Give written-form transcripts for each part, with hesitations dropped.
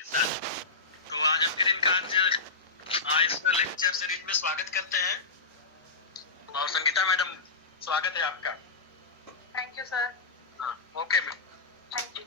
के साथ। तो आज आपके दिन का आज इस लेक्चर सीरीज में स्वागत करते हैं और संगीता मैडम स्वागत है आपका। Thank you sir. हाँ, okay ma'am. Thank you.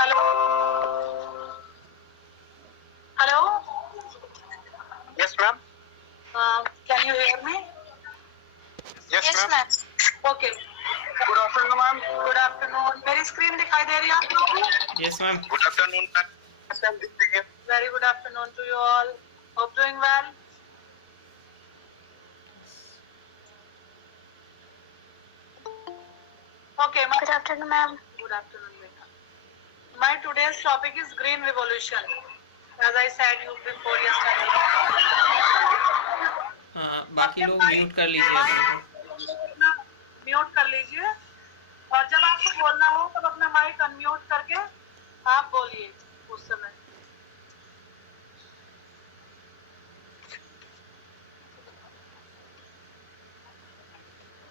Hello hello. Yes ma'am. Can you hear me? Yes ma'am. Okay. Good afternoon ma'am. Good afternoon. मेरी स्क्रीन दिखाई दे रही है आप लोगों को? Yes ma'am. Good afternoon ma'am. Very good afternoon to you all. Hope doing well. Okay, good afternoon, ma'am. Good afternoon, beta. My today's topic is green revolution. As I said you before yesterday. बाकी लोग mute कर लीजिए। Mute कर लीजिए और जब आपको बोलना हो तब अपना माइक अनम्यूट करके आप बोलिए उस समय।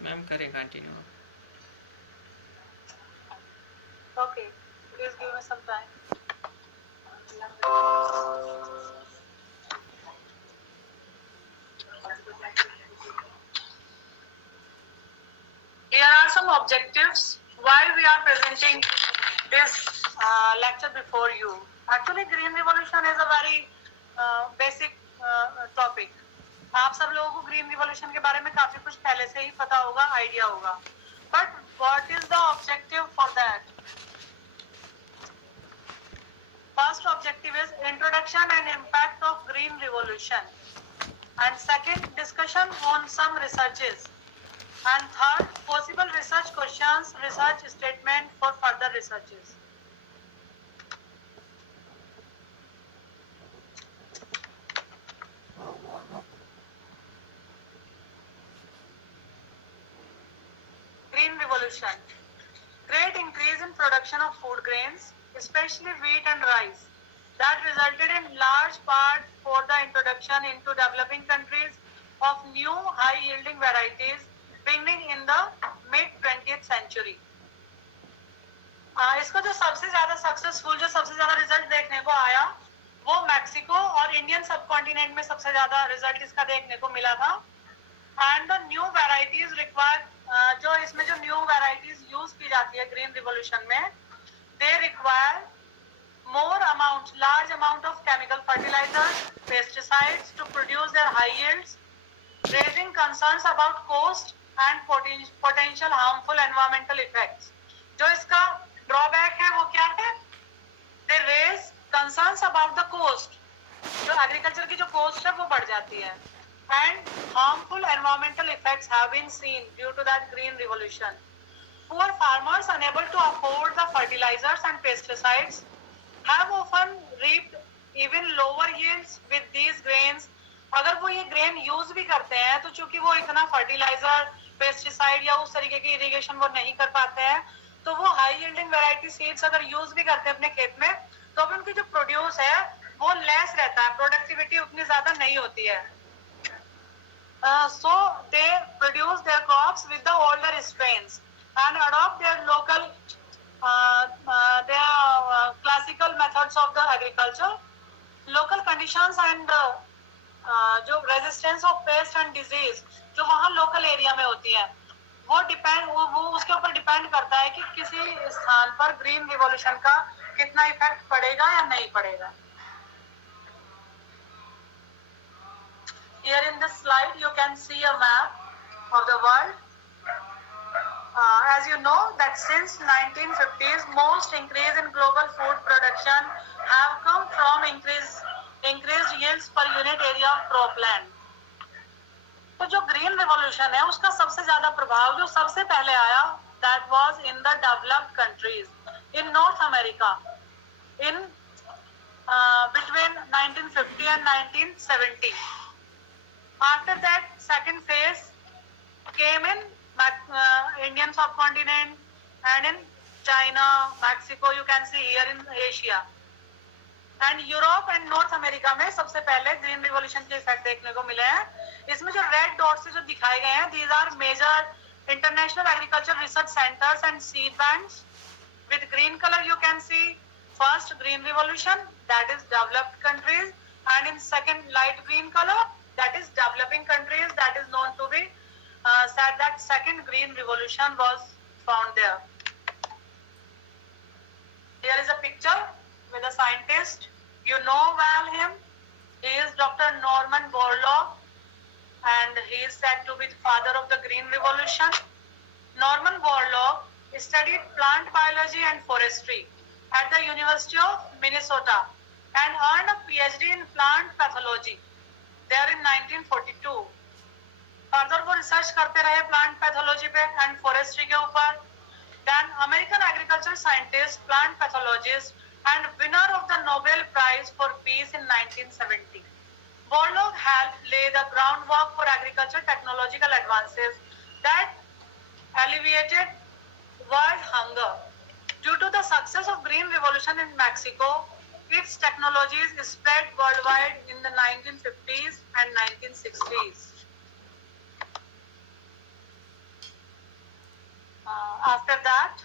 मैम करें continue. Okay, please give me some time. Here are some objectives why we are presenting this lecture before you. Actually, green revolution is a very basic topic. आप सब लोगों को ग्रीन रिवॉल्यूशन के बारे में काफी कुछ पहले से ही पता होगा, आइडिया होगा. But what is the objective for that? First objective is introduction and impact of green revolution, and second discussion on some researches, and third possible research questions, research statement for further researches. Green revolution. Great increase in production of food grains, especially wheat and rice, that resulted in large part for the introduction into developing countries of new high-yielding varieties beginning in the mid-20th century. इसको जो सबसे ज्यादा successful, जो सबसे ज्यादा result देखने को आया वो मैक्सिको और इंडियन सब कॉन्टिनेंट में सबसे ज्यादा रिजल्ट इसका देखने को मिला था. And the new varieties require, जो इसमें जो न्यू वेराइटीज यूज की जाती है ग्रीन रिवॉल्यूशन में, they require large amount of chemical fertilizers, pesticides to produce their high yields, raising concerns about cost and potential harmful environmental effects. जो इसका drawback है वो क्या है? They raise concerns about the cost. जो agriculture की जो cost है वो बढ़ जाती है. And harmful environmental effects have been seen due to that green revolution. Poor farmers unable to afford the fertilizers and pesticides have often reaped even lower yields with these grains. अगर वो ये grain use भी करते हैं तो चूंकि वो इतना फर्टिलाइजर, पेस्टिसाइड या उस तरीके की इरिगेशन वो नहीं कर पाते हैं, तो वो हाई यील्डिंग वैरायटी सीड्स अगर यूज भी करते हैं अपने खेत में, तो भी उनकी जो प्रोड्यूस है वो लेस रहता है, प्रोडक्टिविटी उतनी ज्यादा नहीं होती है. So they produce their crops with the older strains and adopt their local classical methods of the agriculture. Local conditions and जो resistance of paste and disease जो वहाँ लोकल एरिया में होती है वो उसके ऊपर डिपेंड करता है कि किसी स्थान पर ग्रीन रिवॉल्यूशन का कितना इफेक्ट पड़ेगा या नहीं पड़ेगा. Here in this slide you can see a map of the world. As you know that since 1950s most increase in global food production have come from increased yields per unit area of cropland. तो जो green revolution है उसका सबसे ज्यादा प्रभाव जो सबसे पहले आया that was in the developed countries in North America in between 1950 and 1970. After that second phase came in Indian subcontinent and in China, Mexico, you can see here in Asia. And Europe and north America में सबसे पहले green revolution के effect देखने को मिले हैं. इसमें जो रेड डॉट्स से जो दिखाए गए हैं these are major international agriculture research centres and seed banks. With green colour you can see first green revolution that is developed countries and in second light green colour that is developing countries. That is known to be said that second green revolution was found there. Here is a picture with a scientist. You know well him. He is Dr. Norman Borlaug and he is said to be the father of the Green Revolution. Norman Borlaug studied plant biology and forestry at the University of Minnesota and earned a PhD in plant pathology there in 1942. Further वो research करते रहे plant pathology पे and forestry के ऊपर. Then American agriculture scientist, plant pathologist and winner of the Nobel Prize for Peace in 1970. Borlaug helped lay the groundwork for agriculture technological advances that alleviated world hunger. Due to the success of Green Revolution in Mexico, its technologies spread worldwide in the 1950s and 1960s. After that,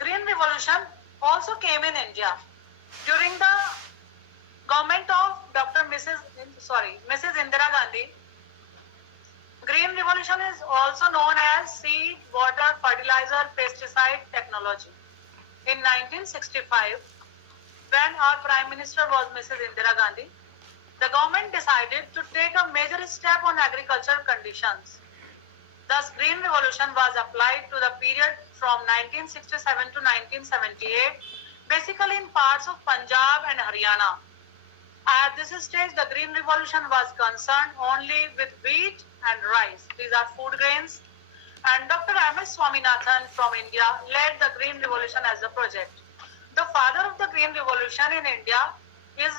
Green Revolution also came in India during the government of Mrs. Indira Gandhi. Green Revolution is also known as seed, water, fertilizer, pesticide technology. In 1965, when our Prime Minister was Mrs. Indira Gandhi, the government decided to take a major step on agricultural conditions. Thus, Green Revolution was applied to the period from 1967 to 1978, basically in parts of Punjab and Haryana. At this stage, the Green Revolution was concerned only with wheat and rice. These are food grains. And Dr. M.S. Swaminathan from India led the Green Revolution as a project. The father of the Green Revolution in India is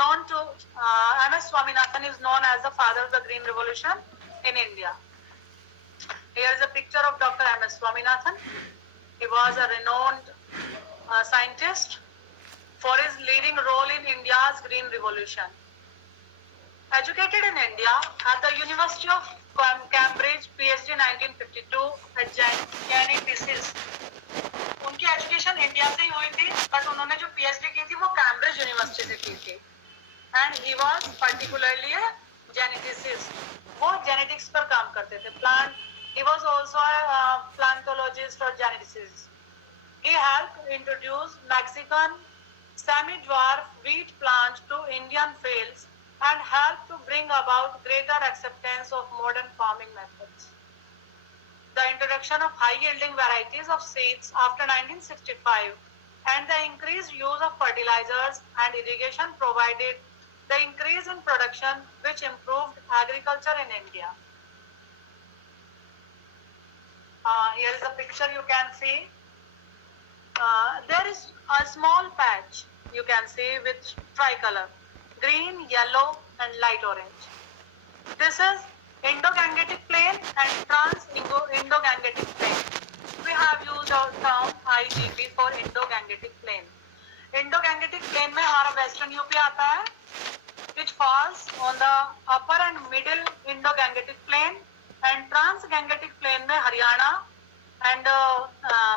known to M.S. Swaminathan is known as the father of the Green Revolution in India. Here is a picture of Dr. M.S. Swaminathan. He was a renowned scientist for his leading role in India's Green Revolution. Educated in India at the University of Cambridge, PhD 1952 at Jenny Thesis. उनकी education India से ही हुई थी, but उन्होंने जो PhD की थी वो Cambridge university से की थी. And he was particularly a geneticist. वो जेनेटिक्स पर काम करते थे. Plant, he was also a plantologist और geneticist. He helped introduce Mexican semi-dwarf wheat plant to Indian fields and helped to bring about greater acceptance of modern farming methods. The introduction of high-yielding varieties of seeds after 1965 and the increased use of fertilizers and irrigation provided the increase in production which improved agriculture in India. Here is a picture you can see. There is a small patch you can see with tricolor, green, yellow and light orange. This is Indo-Gangetic Plain and Trans-Indo-Gangetic Plain. We have used our term IGP for Indo-Gangetic Plain. Indo-Gangetic Plain में हमारा Western UP आता है, which falls on the upper and middle Indo-Gangetic Plain, and Trans-Gangetic Plain में Haryana and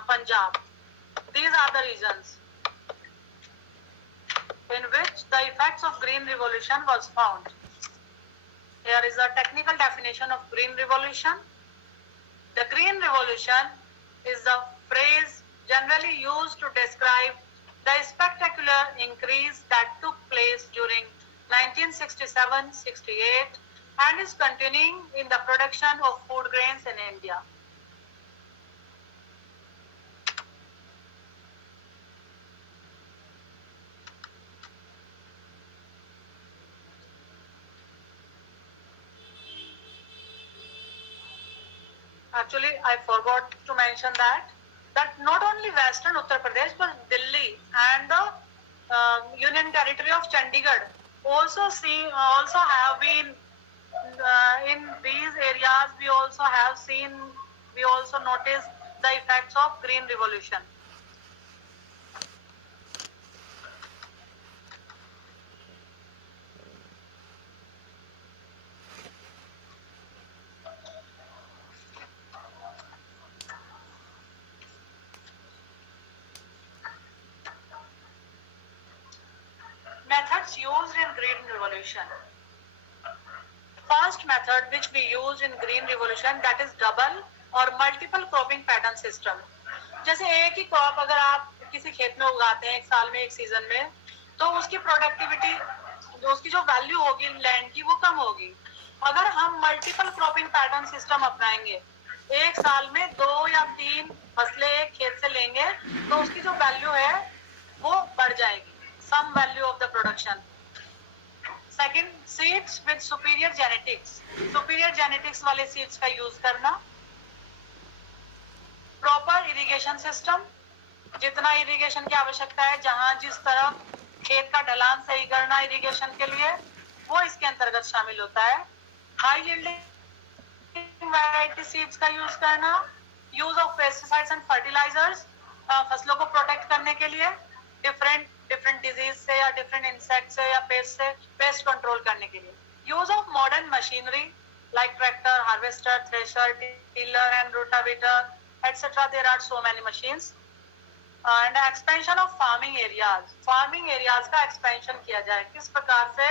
Punjab. These are the regions in which the effects of Green Revolution was found. Here is a technical definition of Green Revolution. The Green Revolution is the phrase generally used to describe the spectacular increase that took place during 1967-68 and is continuing in the production of food grains in India. Actually, I forgot to mention that not only Western Uttar Pradesh but Delhi and the Union Territory of Chandigarh also have been in these areas. We also noticed the effects of Green Revolution. Methods used in Green Revolution. First method which we used in Green Revolution, that is double or multiple cropping pattern system. जैसे एक ही crop अगर आप किसी खेत में उगाते हैं एक साल में एक सीजन में, तो उसकी प्रोडक्टिविटी, उसकी जो वैल्यू होगी लैंड की वो कम होगी. अगर हम मल्टीपल क्रॉपिंग पैटर्न सिस्टम अपनाएंगे, एक साल में 2 या 3 फसलें एक खेत से लेंगे, तो उसकी जो वैल्यू है वो बढ़ जाएगी. Some value of the production. Second, seeds with superior genetics. Superior genetics वाले seeds का use करना. Proper irrigation system. जितना irrigation की आवश्यकता है, जहां जिस तरफ खेत का ढलान सही करना irrigation के लिए, वो इसके अंतर्गत शामिल होता है. High yielding variety seeds का use करना. Use of pesticides and fertilizers. फसलों को protect करने के लिए. different disease से या different insect से या pest control करने के लिए. Use of modern machinery like tractor, harvester, thresher, tiller and rotavator, etc. There are so many machines. And expansion of farming areas. Farming areas का expansion किया जाए. किस प्रकार से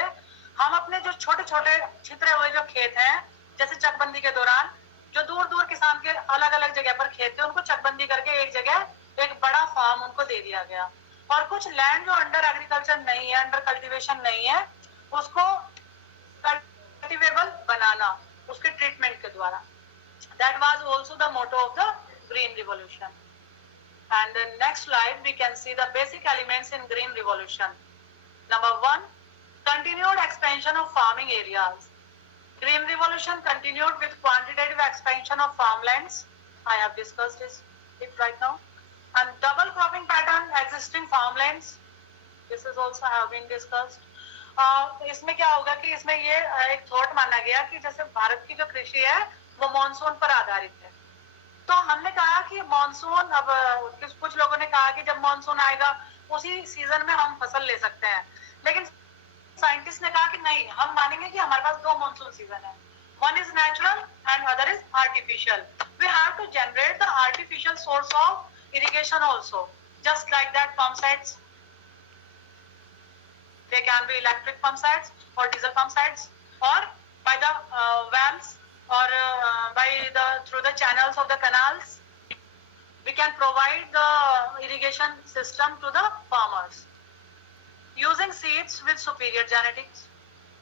हम अपने जो छोटे-छोटे छितरे हुए जो खेत हैं, जैसे चकबंदी के दौरान जो दूर-दूर किसान के अलग-अलग जगह पर खेत थे, उनको चकबंदी करके एक जगह एक बड़ा फार्म उनको दे दिया गया. और कुछ लैंड जो अंडर एग्रीकल्चर नहीं है, अंडर कल्टीवेशन नहीं है, उसको कल्टीवेबल बनाना उसके ट्रीटमेंट के द्वारा. That was also the motto of the Green Revolution. And in next slide we can see the basic elements in Green Revolution. Number 1, continued expansion of farming areas. Green Revolution continued with quantitative expansion of farmlands. I have discussed it right now. And double cropping pattern existing farmlands. This is also have been discussed. इसमें क्या होगा कि इसमें ये एक thought माना गया कि जैसे भारत की जो कृषि है वो मॉनसून पर आधारित है. तो हमने कहा कि मॉनसून, अब कुछ लोगों ने कहा कि जब मॉनसून आएगा उसी सीजन में हम फसल ले सकते हैं, लेकिन साइंटिस्ट ने कहा कि नहीं, हम मानेंगे कि हमारे पास 2 मॉनसून सीजन है. One is natural and other is artificial. We have to generate the artificial source of irrigation also. Just like that, pump sets. They can be electric pump sets or diesel pump sets, or by the wells or through the channels of the canals. we can provide the irrigation system to the farmers using seeds with superior genetics.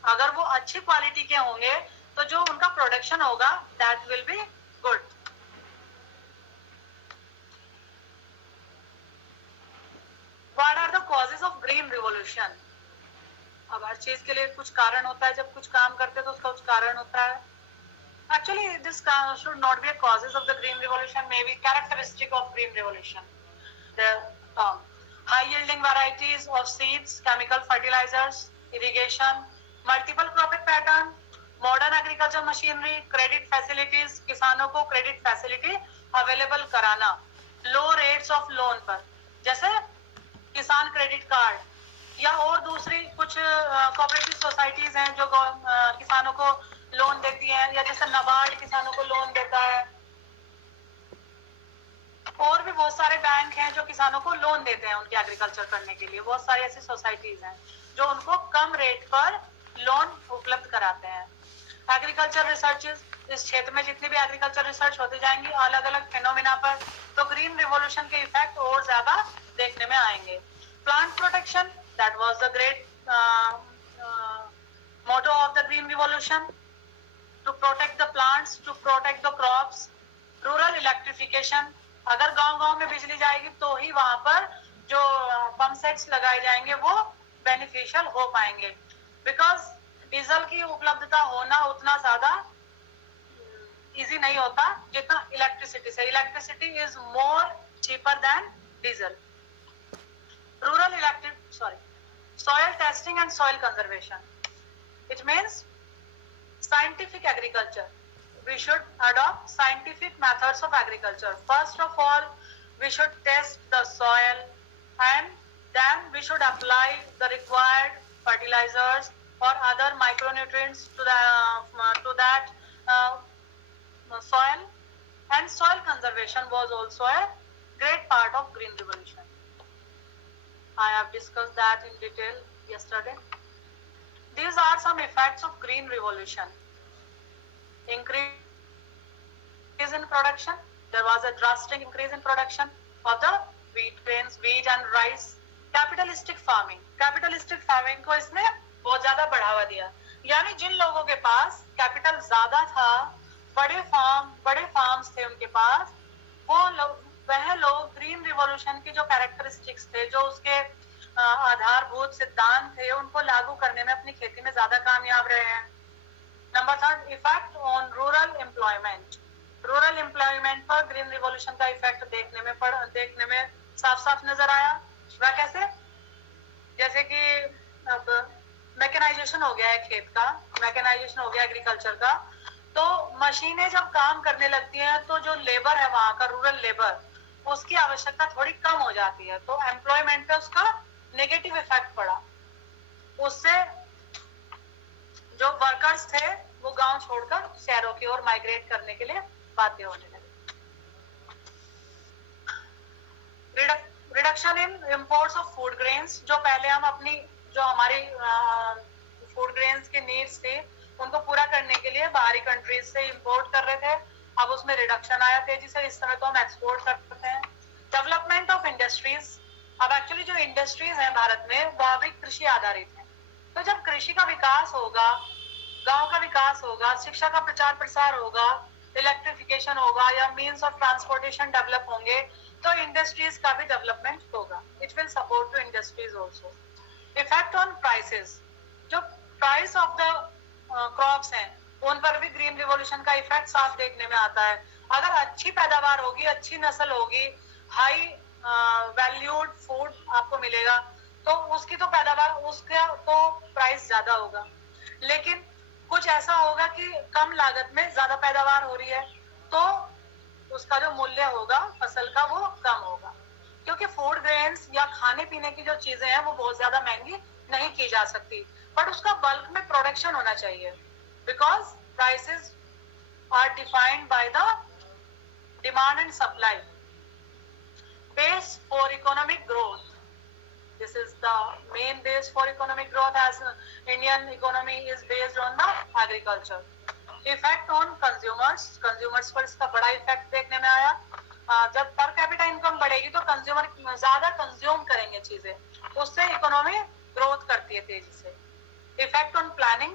अगर वो अच्छी quality के होंगे तो जो उनका production होगा that will be good. What are the causes of green revolution? अब हर चीज के लिए कुछ कारण होता है, जब कुछ काम करते हैं तो उसका कुछ कारण होता है. Actually, this should not be a causes of the green revolution, maybe characteristic of green revolution. The high yielding varieties of seeds, chemical fertilizers, irrigation, multiple cropping pattern, modern agriculture machinery, credit facilities, किसानों को credit facility available कराना, low rates of loan पर, जैसे किसान credit card या और दूसरी कुछ कोऑपरेटिव सोसाइटीज हैं जो किसानों को लोन देती हैं, या जैसे नाबार्ड किसानों को लोन देता है, और भी बहुत सारे बैंक हैं जो किसानों को लोन देते हैं उनके एग्रीकल्चर करने के लिए. बहुत सारी ऐसी सोसाइटीज हैं जो उनको कम रेट पर लोन उपलब्ध कराते हैं. एग्रीकल्चर रिसर्चेस, इस क्षेत्र में जितनी भी एग्रीकल्चर रिसर्च होती जाएंगी अलग अलग फिनोमिना पर, तो ग्रीन रिवॉल्यूशन के इफेक्ट और ज्यादा देखने में आएंगे. Plant protection, that was the great motto of the green revolution, to protect the plants, to protect the crops. Rural electrification, अगर गांव-गांव में बिजली जाएगी तो ही वहां पर जो पंप सेट्स लगाए जाएंगे वो बेनिफिशियल हो पाएंगे. बिकॉज डीजल की उपलब्धता होना उतना ज्यादा इजी नहीं होता जितना इलेक्ट्रिसिटी से. Electricity is more cheaper than diesel. Rural soil testing and soil conservation, it means scientific agriculture. We should adopt scientific methods of agriculture. First of all, we should test the soil, and then we should apply the required fertilizers or other micronutrients to that soil. And soil conservation was also a great part of green revolution. I have discussed that in detail yesterday. These are some effects of green revolution. Increase in production. There was a drastic increase in production of the wheat grains, wheat and rice. Capitalistic farming. Capitalistic farming को इसने बहुत ज्यादा बढ़ावा दिया. यानी जिन लोगों के पास capital ज्यादा था, बड़े फार्म्स थे उनके पास, वह लोग ग्रीन रिवॉल्यूशन की जो कैरेक्टरिस्टिक्स थे, जो उसके आधारभूत सिद्धांत थे, उनको लागू करने में अपनी खेती में ज्यादा कामयाब रहे हैं. Number 3, effect on rural employment. Rural employment पर ग्रीन रिवॉल्यूशन का इफेक्ट देखने में साफ नजर आया. वह कैसे? जैसे कि अब मैकेनाइजेशन हो गया है खेत का, मैकेनाइजेशन हो गया एग्रीकल्चर का, तो मशीनें जब काम करने लगती हैं तो जो लेबर है वहां का, रूरल लेबर, उसकी आवश्यकता थोड़ी कम हो जाती है, तो एम्प्लॉयमेंट पे उसका नेगेटिव इफेक्ट पड़ा. उससे जो वर्कर्स थे वो गांव छोड़कर शहरों की ओर माइग्रेट करने के लिए बाध्य होने लगे. Reduction in imports of food grains. जो पहले हम अपनी जो हमारी फूड ग्रेन्स की नीड्स थी उनको पूरा करने के लिए बाहरी कंट्रीज से इंपोर्ट कर रहे थे, अब उसमें रिडक्शन आया तेजी से. इस समय तो हम एक्सपोर्ट करते हैं. Development of industries. अब एक्चुअली जो इंडस्ट्रीज हैं भारत में वह भी कृषि आधारित है. तो जब कृषि का विकास होगा, गांव का विकास होगा, शिक्षा का प्रचार प्रसार होगा, इलेक्ट्रिफिकेशन होगा या मीन्स ऑफ ट्रांसपोर्टेशन डेवलप होंगे, तो इंडस्ट्रीज का भी डेवलपमेंट होगा. It will support to industries also. Effect on prices. जो प्राइस ऑफ द क्रॉप्स हैं उन पर भी ग्रीन रिवॉल्यूशन का इफेक्ट साफ देखने में आता है. अगर अच्छी पैदावार होगी, अच्छी नस्ल होगी, हाई वैल्यूड फूड आपको मिलेगा, तो उसकी तो पैदावार, उसका तो प्राइस ज्यादा होगा. लेकिन कुछ ऐसा होगा कि कम लागत में ज्यादा पैदावार हो रही है, तो उसका जो मूल्य होगा फसल का वो कम होगा. क्योंकि फूड ग्रेन्स या खाने पीने की जो चीजें हैं वो बहुत ज्यादा महंगी नहीं की जा सकती, बट उसका बल्क में प्रोडक्शन होना चाहिए. Because prices are defined by the demand and supply. Base for economic growth. This is the main base for economic growth, as Indian economy is based on the agriculture. Effect on consumers. Consumers पर इसका बड़ा effect देखने में आया. जब per capita income बढ़ेगी तो consumer ज्यादा कंज्यूम करेंगे चीजें, उससे इकोनॉमी ग्रोथ करती है तेजी से। इफेक्ट ऑन प्लानिंग,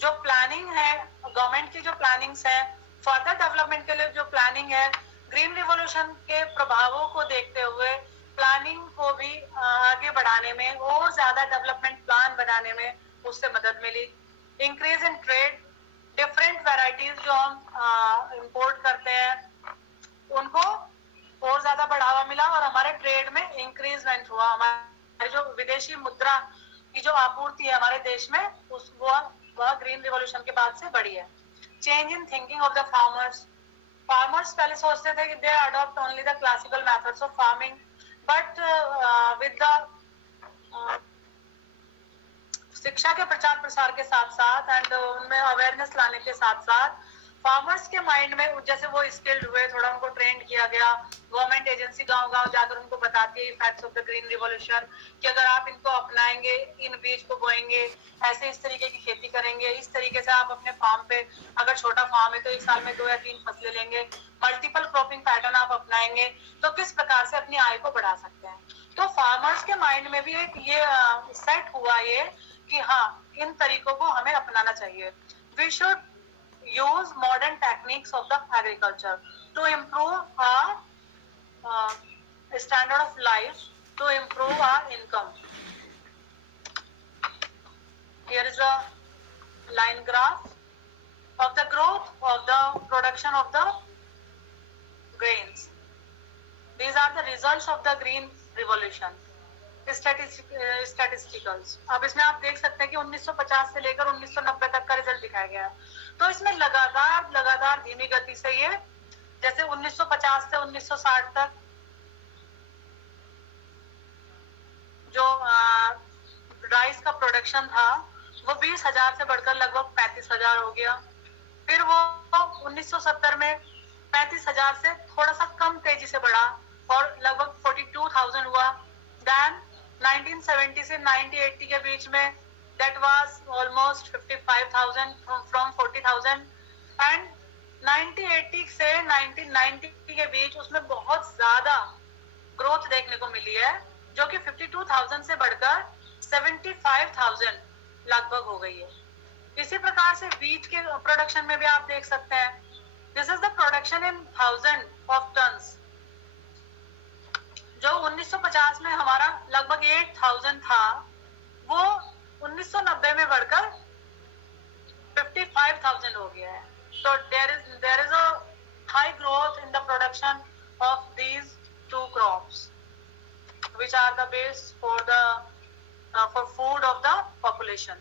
जो प्लानिंग है गवर्नमेंट की, जो प्लानिंग्स है फर्दर डेवलपमेंट के लिए, जो प्लानिंग है ग्रीन रिवॉल्यूशन के प्रभावों को देखते हुए प्लानिंग को भी आगे बढ़ाने में और ज्यादा डेवलपमेंट प्लान बनाने में उससे मदद मिली। Increase in trade, different varieties जो हम इंपोर्ट करते हैं उनको और ज्यादा बढ़ावा मिला और हमारे ट्रेड में इंक्रीजमेंट हुआ। हमारे जो विदेशी मुद्रा की जो आपूर्ति है हमारे देश में वह ग्रीन रिवॉल्यूशन के बाद से बढ़ी है। Change in thinking of the farmers, farmers पहले सोचते थे कि they adopt only the classical methods of farming, but with the शिक्षा के प्रचार प्रसार के साथ साथ एंड उनमें अवेयरनेस लाने के साथ साथ फार्मर्स के माइंड में, जैसे वो स्किल्ड हुए, थोड़ा उनको ट्रेंड किया गया, गवर्नमेंट एजेंसी गांव गांव जाकर उनको बताती है effects of the green revolution कि अगर आप इनको अपनाएंगे, इन बीज को बोएंगे, ऐसे इस तरीके की खेती करेंगे, इस तरीके से आप अपने फार्म पे, अगर छोटा फार्म है तो एक साल में 2 या 3 फसलें लेंगे, मल्टीपल क्रॉपिंग पैटर्न आप अपनाएंगे तो किस प्रकार से अपनी आय को बढ़ा सकते हैं। तो फार्मर्स के माइंड में भी एक ये सेट हुआ ये कि हाँ इन तरीकों को हमें अपनाना चाहिए। We should use modern techniques of the agriculture to improve our standard of life, to improve our income. Here is a line graph of the growth of the production of the grains. These are the results of the green revolution. स्टैटिस्टिकल्स, अब इसमें आप देख सकते हैं कि 1950 से लेकर 1990 तक का रिजल्ट दिखाया गया है। तो इसमें लगातार धीमी गति से ये, जैसे 1950 से 1960 तक जो राइस का प्रोडक्शन था वो 20,000 से बढ़कर लगभग 35,000 हो गया। फिर वो 1970 में 35,000 से थोड़ा सा कम तेजी से बढ़ा और लगभग 42,000 हुआ। देन 1970 से 1980 के बीच में that was almost 55,000 from 40,000 and 1980 से 1990 के बीच उसमें बहुत ज्यादा ग्रोथ देखने को मिली है, जो कि 52,000 से बढ़कर 75,000 लगभग हो गई है। इसी प्रकार से व्हीट के प्रोडक्शन में भी आप देख सकते हैं, this is the production in 1000 of tons, जो 1950 में हमारा लगभग 8,000 था, वो 1990 में बढ़कर 55,000 हो गया है। So there is a high growth in the production of these two crops, which are the base for the for food of the population.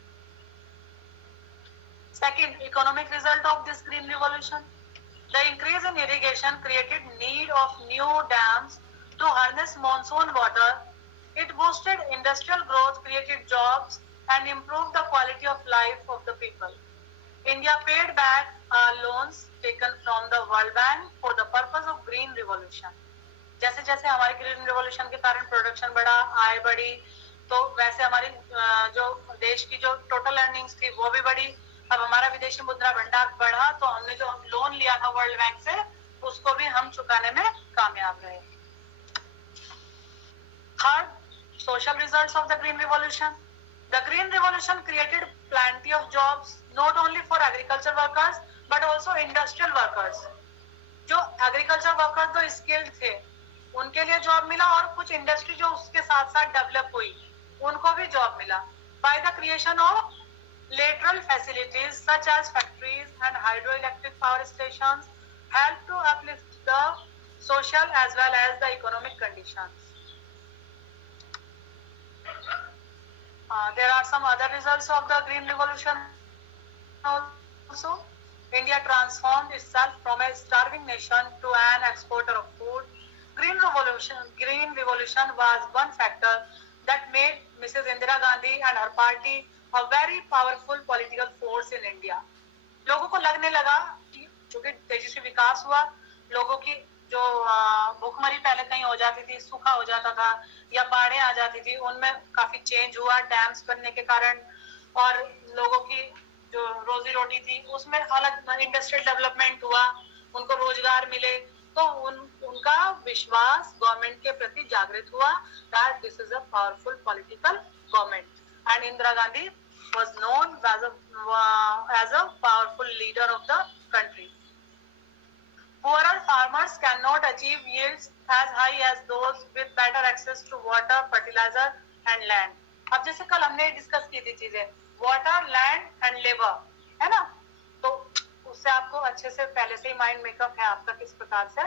Second, economic result of this green revolution: the increase in irrigation created need of new dams to harness monsoon water. It boosted industrial growth, created jobs, and improved the quality of life of the people. India paid back loans taken from the World Bank for the purpose of green revolution. जैसे जैसे हमारे green revolution के कारण production बढ़ा, आय बढ़ी, तो वैसे हमारी जो देश की जो टोटल अर्निंग्स थी वो भी बढ़ी। अब हमारा विदेशी मुद्रा भंडार बढ़ा तो हमने जो लोन लिया था वर्ल्ड बैंक से उसको भी हम चुकाने में कामयाब रहे। Third, social results of the green revolution. The green revolution created plenty of jobs, not only for agriculture workers but also industrial workers. जो एग्रीकल्चर वर्कर तो स्किल्ड थे उनके लिए जॉब मिला, और कुछ इंडस्ट्री जो उसके साथ साथ डेवलप हुई उनको भी जॉब मिला। By the creation of lateral facilities such as factories and hydroelectric power stations help to uplift the social as well as the economic conditions. There are some other results of the green revolution also. India transformed itself from a starving nation to an exporter of food. Green revolution was one factor that made Mrs. Indira Gandhi and her party a very powerful political force in India. लोगों को लगने लगा कि चूंकि तेजी से विकास हुआ, लोगों की जो भूखमरी पहले कहीं हो जाती थी, सूखा हो जाता था या बाढ़ें आ जाती थी, उनमें काफी चेंज हुआ डैम्स बनने के कारण, और लोगों की जो रोजी रोटी थी उसमें अलग इंडस्ट्रियल डेवलपमेंट हुआ, उनको रोजगार मिले, तो उनका विश्वास गवर्नमेंट के प्रति जागृत हुआ that this is a powerful political government and Indira Gandhi was known as a powerful leader of the country. Poorer farmers cannot achieve yields as high as those with better access to water, fertilizer and land. अब जैसे कल हमने discuss की थी चीजें water, land and labour, है ना, तो उससे आपको अच्छे से पहले से ही माइंड मेकअप है आपका किस प्रकार से.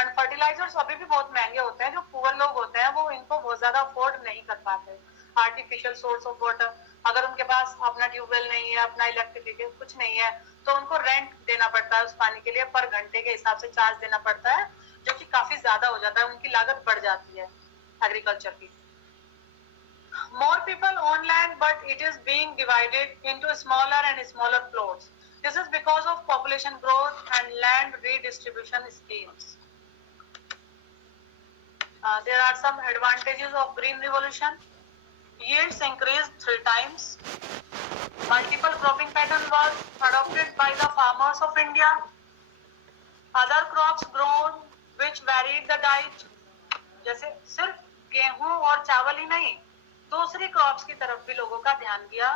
एंड फर्टिलाइजर्स अभी भी बहुत महंगे होते हैं, जो पुअर लोग होते हैं वो इनको बहुत ज्यादा अफोर्ड नहीं कर पाते. आर्टिफिशियल सोर्स ऑफ वाटर, अगर उनके पास अपना ट्यूबवेल नहीं है, अपना इलेक्ट्रिसिटी कुछ नहीं है, तो उनको रेंट देना पड़ता है उस पानी के लिए, पर घंटे के हिसाब से चार्ज देना पड़ता है, जो कि काफी ज्यादा हो जाता है, उनकी लागत बढ़ जाती है एग्रीकल्चर की. More people own land, but it is being divided into smaller and smaller plots. This is because of population growth and land redistribution schemes. There are some advantages of green revolution. Yields increased 3 times. Multiple cropping pattern was adopted by the farmers of India. Other crops grown which varied the diet. जैसे सिर्फ गेहूं और चावल ही नहीं, दूसरी crops की तरफ भी लोगों का ध्यान गया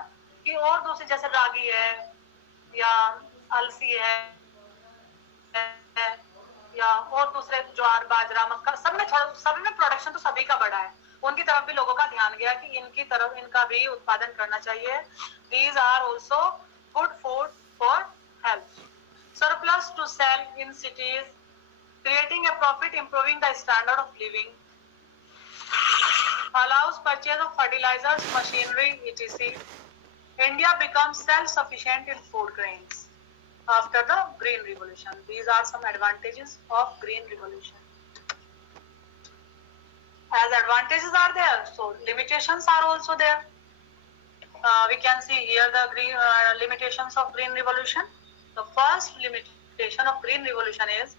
कि और दूसरी जैसे रागी है या अलसी है या और दूसरे ज्वार, बाजरा, मक्का, सब में प्रोडक्शन तो सभी का बढ़ा है, उनकी तरफ भी लोगों का ध्यान गया कि इनकी तरफ इनका भी उत्पादन करना चाहिए. These are also good food for health. Surplus to sell in cities, creating a profit, improving the standard of living. Allows purchase of fertilizers, machinery, etc. India becomes self-sufficient in food grains after the Green Revolution. These are some advantages of Green Revolution. As advantages are there, so limitations are also there. We can see here the limitations of Green Revolution. The first limitation of Green Revolution is,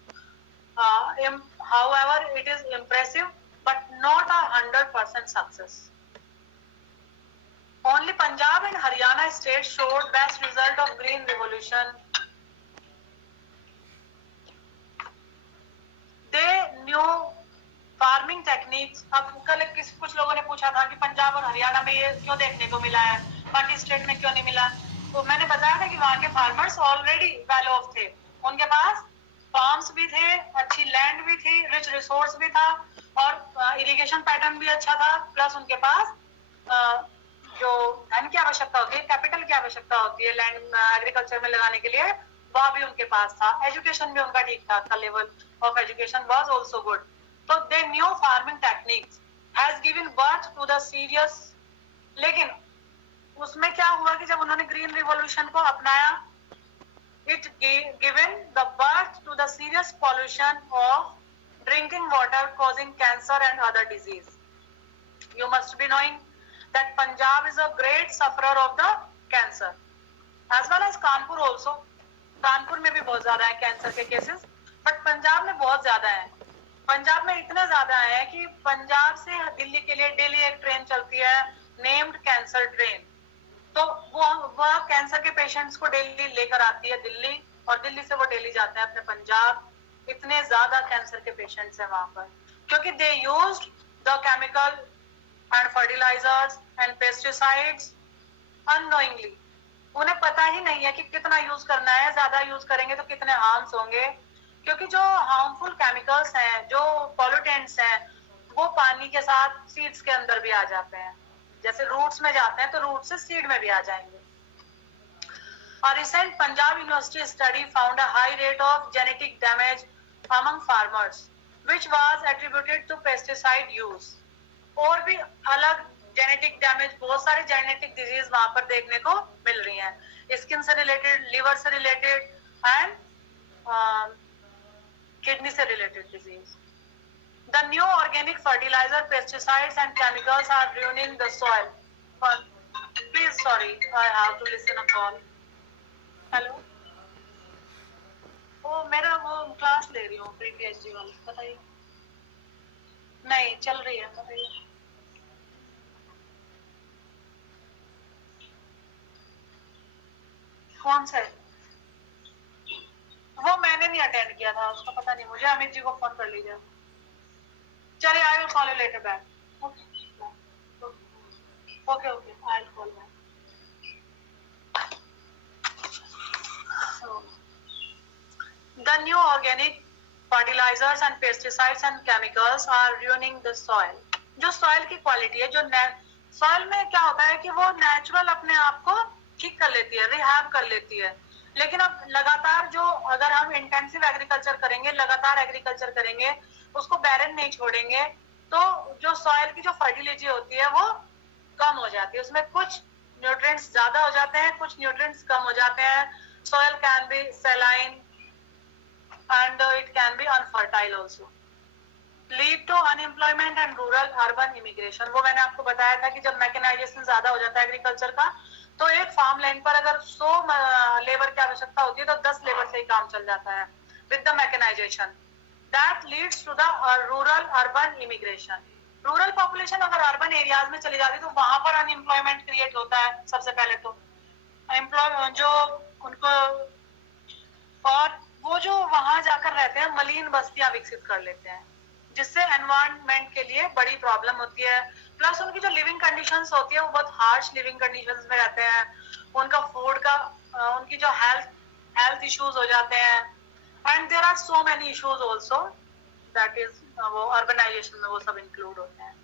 however, it is impressive but not a 100% success. Only Punjab and Haryana states showed best result of Green Revolution. They knew farming techniques. अब कल कुछ लोगों ने पूछा था कि पंजाब और हरियाणा में ये क्यों देखने को मिला है, बाकी स्टेट में क्यों नहीं मिला, तो मैंने बताया था कि वहाँ के फार्मर्स ऑलरेडी वेल ऑफ थे, उनके पास फार्म्स भी थे, अच्छी लैंड भी थी, रिच रिसोर्स भी था और इरिगेशन पैटर्न भी अच्छा था, प्लस उनके पास जो धन की आवश्यकता होती है, कैपिटल की आवश्यकता होती है लैंड एग्रीकल्चर में लगाने के लिए, वह भी उनके पास था. एजुकेशन भी उनका ठीक ठाक था, level of education was also good. तो they new farming techniques has given birth to the serious. लेकिन उसमें क्या हुआ कि जब उन्होंने ग्रीन रिवॉल्यूशन को अपनाया, it given the birth to the serious pollution of drinking water causing cancer and other disease. You must be knowing that Punjab is a great sufferer of the cancer as well as Kanpur also. Kanpur में भी बहुत ज्यादा है cancer के cases, but Punjab में बहुत ज्यादा है. पंजाब में इतना ज्यादा है कि पंजाब से दिल्ली के लिए डेली एक ट्रेन चलती है नेम्ड कैंसर ट्रेन, तो वह कैंसर के पेशेंट्स को डेली लेकर आती है दिल्ली, और दिल्ली से वो डेली जाते हैं अपने पंजाब. इतने ज्यादा कैंसर के पेशेंट्स हैं वहां पर, क्योंकि they used the chemical and fertilizers and pesticides unknowingly. उन्हें पता ही नहीं है कि कितना यूज करना है, ज्यादा यूज करेंगे तो कितने हार्म्स होंगे, क्योंकि जो हार्मफुल केमिकल्स हैं, जो पॉल्यूटेंट्स हैं, वो पानी के साथ सीड्स के अंदर भी आ जाते हैं. जैसे रूट्स में जाते हैं तो रूट से सीड में भी आ जाएंगे. A recent Punjab University study found a high rate of genetic damage among farmers, which was attributed to pesticide use. और भी अलग जेनेटिक डैमेज, बहुत सारे जेनेटिक डिजीज वहां पर देखने को मिल रही हैं, स्किन से रिलेटेड, लिवर से रिलेटेड एंड किडनी से related disease. The new organic fertilizer, pesticides and chemicals are ruining the soil. Please, sorry, I have to listen a call. Hello. वो मेरा वो क्लास ले रही हूँ प्री PhD वाली, बताइए. नहीं चल रही है, बताइए. कौन सा है? वो मैंने नहीं अटेंड किया था, उसका पता नहीं मुझे। अमित जी को फोन कर लीजिए। चलिए, I will call you later back. Okay okay, I will call back. The new organic fertilizers and pesticides and chemicals are ruining the soil. जो soil की क्वालिटी है, जो soil में क्या होता है कि वो नेचुरल अपने आप को ठीक कर लेती है, रिहैब कर लेती है। लेकिन अब लगातार जो अगर हम इंटेंसिव एग्रीकल्चर करेंगे, लगातार एग्रीकल्चर करेंगे, उसको बैरन नहीं छोड़ेंगे, तो जो सॉइल की जो फर्टिलिटी होती है वो कम हो जाती है। उसमें कुछ न्यूट्रिएंट्स ज्यादा हो जाते हैं, कुछ न्यूट्रिएंट्स कम हो जाते हैं। Soil can be saline and it can be unfertile also. Lead to unemployment and rural urban immigration. वो मैंने आपको बताया था कि जब मैकेनाइजेशन ज्यादा हो जाता है एग्रीकल्चर का, तो एक फार्म लैंड पर अगर 100 लेबर की आवश्यकता होती है तो 10 लेबर से ही काम चल जाता है with the mechanization. That leads to the rural urban immigration. Rural population अगर अर्बन एरियाज में चली जाती है तो वहां पर अनएम्प्लॉयमेंट क्रिएट होता है सबसे पहले तो। एम्प्लॉय जो उनको, और वो जो वहां जाकर रहते हैं मलिन बस्तियां विकसित कर लेते हैं, जिससे एनवायरनमेंट के लिए बड़ी प्रॉब्लम होती है। प्लस उनकी जो लिविंग कंडीशंस होती है वो बहुत हार्श लिविंग कंडीशंस में रहते हैं। उनका फूड का, उनकी जो हेल्थ इश्यूज हो जाते हैं। And there are so many issues also, that is वो अर्बनाइजेशन में वो सब इंक्लूड होते हैं।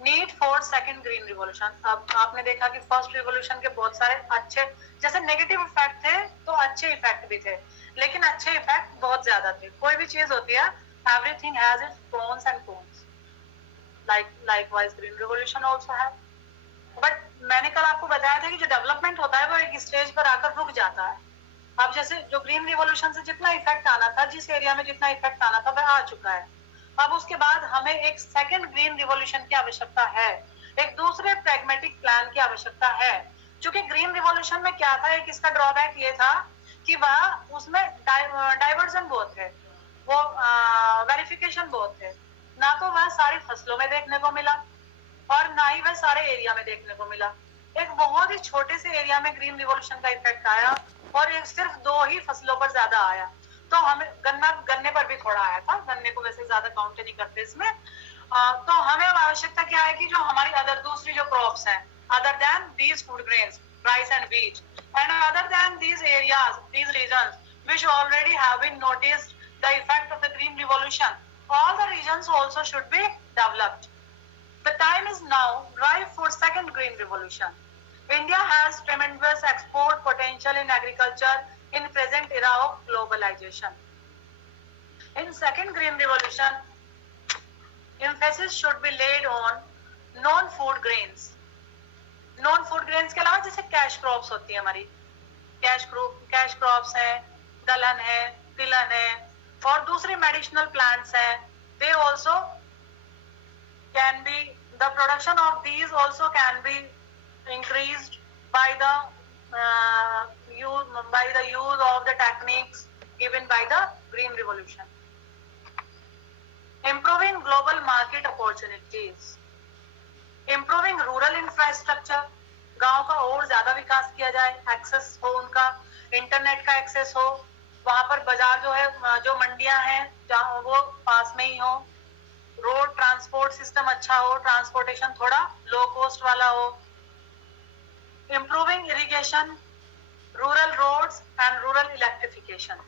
Need for second green revolution. अब आपने देखा कि फर्स्ट रिवॉल्यूशन के बहुत सारे अच्छे, जैसे नेगेटिव इफेक्ट थे तो अच्छे इफेक्ट भी थे, लेकिन अच्छे इफेक्ट बहुत ज्यादा थे। कोई भी चीज होती है, everything has its pros and cons, likewise green revolution also है। बट मैंने कल आपको बताया था कि जो डेवलपमेंट होता है वो एक स्टेज पर आकर रुक जाता है। अब जैसे जो ग्रीन रिवॉल्यूशन से जितना इफेक्ट आना था, जिस एरिया में जितना इफेक्ट आना था वह आ चुका है। अब उसके बाद हमें एक सेकंड ग्रीन रिवॉल्यूशन की आवश्यकता है, एक दूसरे प्रैग्मेटिक प्लान की आवश्यकता है। क्योंकि ग्रीन रिवॉल्यूशन में क्या था, एक इसका ड्रॉबैक ये था कि वह उसमें डाइवर्जन बहुत है, वो वेरिफिकेशन बहुत है। ना तो वह सारी फसलों में देखने को मिला और ना ही वह सारे एरिया में देखने को मिला। एक बहुत ही छोटे से एरिया में ग्रीन रिवॉल्यूशन का इफेक्ट आया और एक सिर्फ 2 ही फसलों पर ज्यादा आया। तो हमें गन्ने पर भी थोड़ा आया था, गन्ने को वैसे ज्यादा काउंट नहीं करते इसमें। तो हमें आवश्यकता क्या है कि जो हमारी दूसरी जो क्रॉप्स हैं, other than these food grains, rice and wheat, and other than these areas, these regions which already have been noticed the effect of the green revolution, all the regions also should be developed. The time is now ripe for second green revolution. India has tremendous export potential in agriculture in present era of globalization. In second green revolution, emphasis should be laid on non-food grains. Non-food grains के अलावा जैसे cash crops होती है हमारी, cash crops हैं, दलहन है, तिलहन है और दूसरे मेडिसिनल प्लांट्स हैं। They also can be, the production of these also can be increased by the use of the techniques given by the green revolution. Improving global market opportunities, improving rural infrastructure, गांव का और ज्यादा विकास किया जाए, access हो उनका, internet का access हो, वहां पर बाजार जो है, जो मंडियां हैं जहाँ वो पास में ही हो, रोड ट्रांसपोर्ट सिस्टम अच्छा हो, ट्रांसपोर्टेशन थोड़ा लो कॉस्ट वाला हो, improving irrigation, rural roads and rural electrification.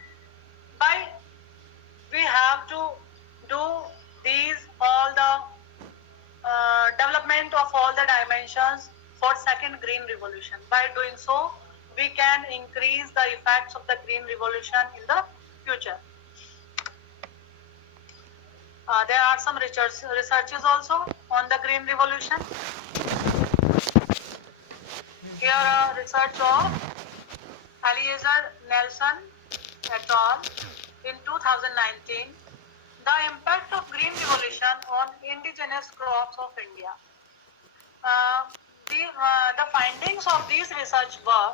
By we have to do these all the development of all the dimensions for second green revolution. By doing so, we can increase the effects of the green revolution in the future. There are some researches also on the green revolution. Here a research of Eliezer Nelson et al. In 2019, the impact of green revolution on indigenous crops of India. The findings of these research were: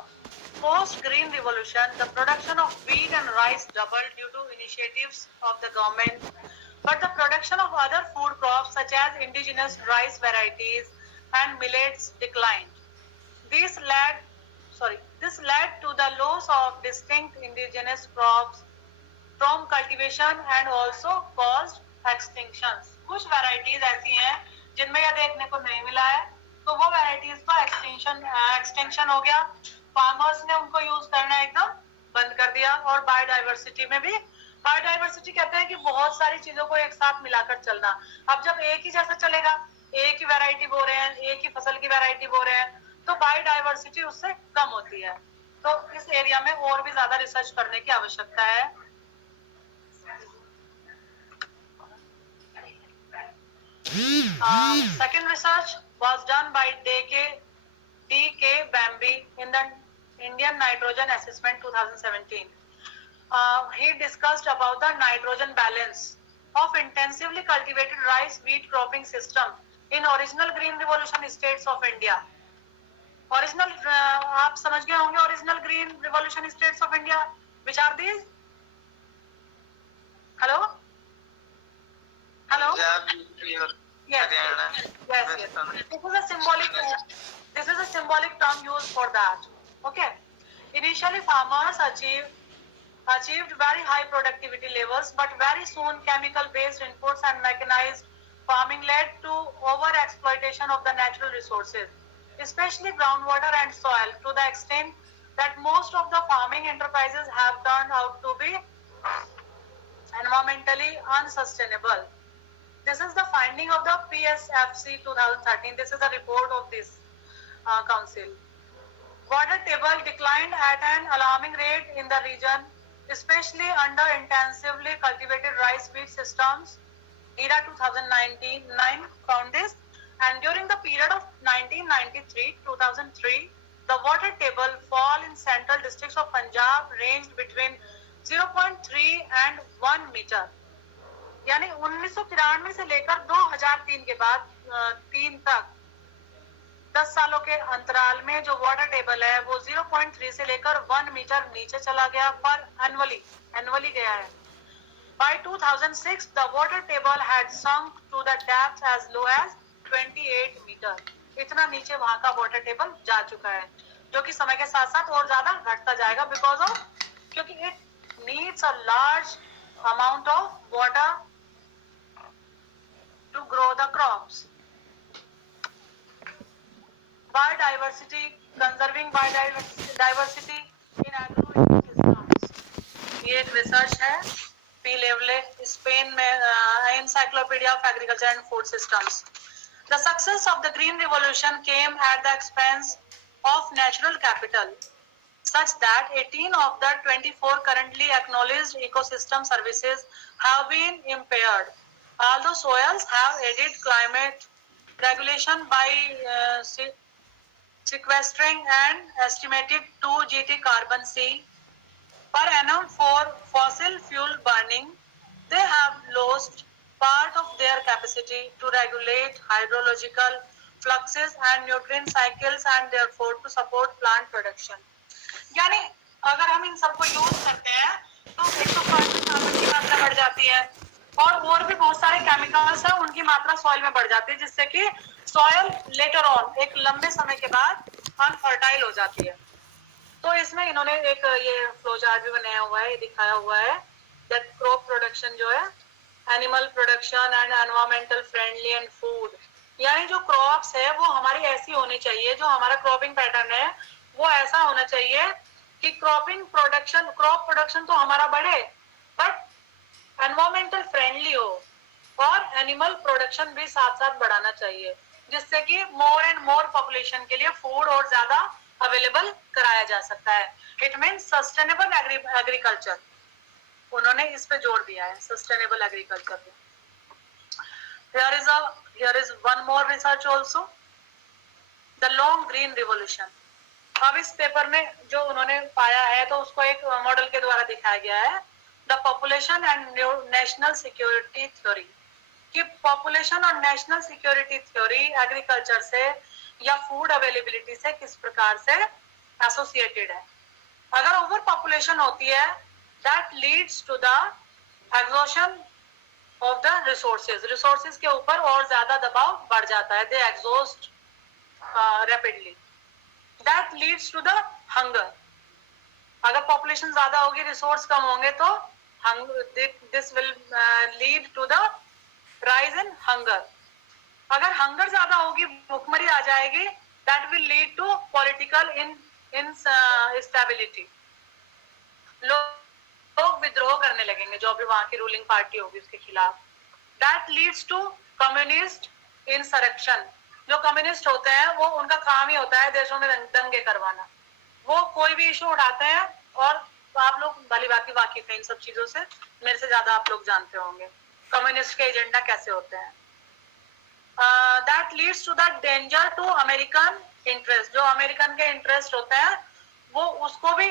post green revolution, the production of wheat and rice doubled due to initiatives of the government, but the production of other food crops such as indigenous rice varieties and millets declined. This led to the low loss of distinct indigenous crops from cultivation and also caused extinctions. कुछ varieties ऐसी हैं जिनमें यह देखने को नहीं मिला है, तो वो varieties का extinction हो गया. Farmers ने उनको use करना एकदम बंद कर दिया. और biodiversity में भी, biodiversity कहते हैं कि बहुत सारी चीजों को एक साथ मिलाकर चलना. अब जब एक ही जैसा चलेगा, एक ही वैरायटी बो रहे हैं, एक ही फसल की वैरायटी बो रहे हैं, तो बायोडाइवर्सिटी उससे कम होती है. तो इस एरिया में और भी ज्यादा रिसर्च करने की आवश्यकता है. Second research was done by D.K. Bambi in the Indian Nitrogen Assessment 2017. He discussed about the nitrogen balance of intensively cultivated rice wheat cropping system in original green revolution states of India. Original, आप समझ गए होंगे original green revolution states of India. Which are these? Hello? Hello? Yes. This is a symbolic term used for that. Okay. Initially, farmers achieved very high productivity levels, but very soon chemical-based inputs and mechanized farming led to over-exploitation of the natural resources, especially groundwater and soil, to the extent that most of the farming enterprises have turned out to be environmentally unsustainable. This is the finding of the PSFC 2013. This is a report of this council. Water table declined at an alarming rate in the region, especially under intensively cultivated rice wheat systems. ERA 2009 found this, and during the period of 1993-2003, the water table fall in central districts of Punjab ranged between 0.3 and 1 meter. यानी 1993 से लेकर 2003 के बाद 3 तक 10 सालों के अंतराल में जो वाटर टेबल है वो 0.3 से लेकर 1 मीटर नीचे चला गया पर एनुअली गया है. By 2006, the water table had sunk to the depth as low as 28 meter. इतना नीचे वहां का वाटर टेबल जा चुका है, जो कि समय के साथ साथ और ज्यादा घटता जाएगा क्योंकि it needs a large amount of water to grow the crops. Biodiversity, conserving biodiversity in agroecosystems. ये एक रिसर्च है पी लेवले स्पेन में Encyclopedia of Agriculture and Food Systems. The success of the Green Revolution came at the expense of natural capital, such that 18 of the 24 currently acknowledged ecosystem services have been impaired. Although soils have aided climate regulation by sequestering an estimated 2 GT carbon C per annum for fossil fuel burning, they have lost part of their capacity to regulate hydrological fluxes and nutrient cycles and therefore to support plant production. यानी अगर हम इन सबको use करते हैं तो एक तो carbon की मात्रा बढ़ जाती है और भी बहुत सारे केमिकल्स हैं उनकी मात्रा सॉइल में बढ़ जाती है, जिससे कि सॉइल लेटर ऑन एक लंबे समय के बाद अनफर्टाइल हो जाती है. तो इसमें इन्होंने एक ये फ्लो चार्ट भी बनाया हुआ है, ये दिखाया हुआ है दैट क्रॉप प्रोडक्शन जो है animal production and environmental friendly and food, यानी जो क्रॉप्स है वो हमारी ऐसी होनी चाहिए, जो हमारा क्रॉपिंग पैटर्न है वो ऐसा होना चाहिए कि क्रॉप प्रोडक्शन तो हमारा बढ़े बट एनवायरमेंटल फ्रेंडली हो और एनिमल प्रोडक्शन भी साथ साथ बढ़ाना चाहिए, जिससे कि मोर एंड मोर पॉपुलेशन के लिए फूड और ज्यादा अवेलेबल कराया जा सकता है. इट मीन्स सस्टेनेबल एग्रीकल्चर, उन्होंने इस पे जोर दिया है सस्टेनेबल एग्रीकल्चर पे. Here is one more research also, the long green revolution. अब इस पेपर में जो उन्होंने पाया है तो उसको एक मॉडल के द्वारा दिखाया गया है, the population and national security theory, कि पॉपुलेशन और नेशनल सिक्योरिटी थ्योरी एग्रीकल्चर से या फूड अवेलेबिलिटी से किस प्रकार से एसोसिएटेड है. अगर ओवर पॉपुलेशन होती है that leads to the exhaustion of the resources के ऊपर और ज्यादा दबाव बढ़ जाता है, they exhaust rapidly, that leads to the hunger. अगर पॉपुलेशन ज्यादा होगी, रिसोर्स कम होंगे, तो this will lead to the rise in hunger. अगर हंगर ज्यादा होगी, भूखमरी आ जाएगी, that will lead to political instability. लोग विद्रोह करने लगेंगे, जो भी वहां की रूलिंग पार्टी होगी उसके खिलाफ. That leads to communist insurrection. जो कम्युनिस्ट होते हैं वो उनका काम ही होता है देशों में दंगे करवाना. वो कोई भी इशू उठाते हैं, और तो आप लोग भली भांति वाकिफ हैं इन सब चीजों से, मेरे से ज्यादा आप लोग जानते होंगे कम्युनिस्ट के एजेंडा कैसे होते हैं. That leads to the danger to American interest. जो अमेरिकन के इंटरेस्ट होते हैं वो उसको भी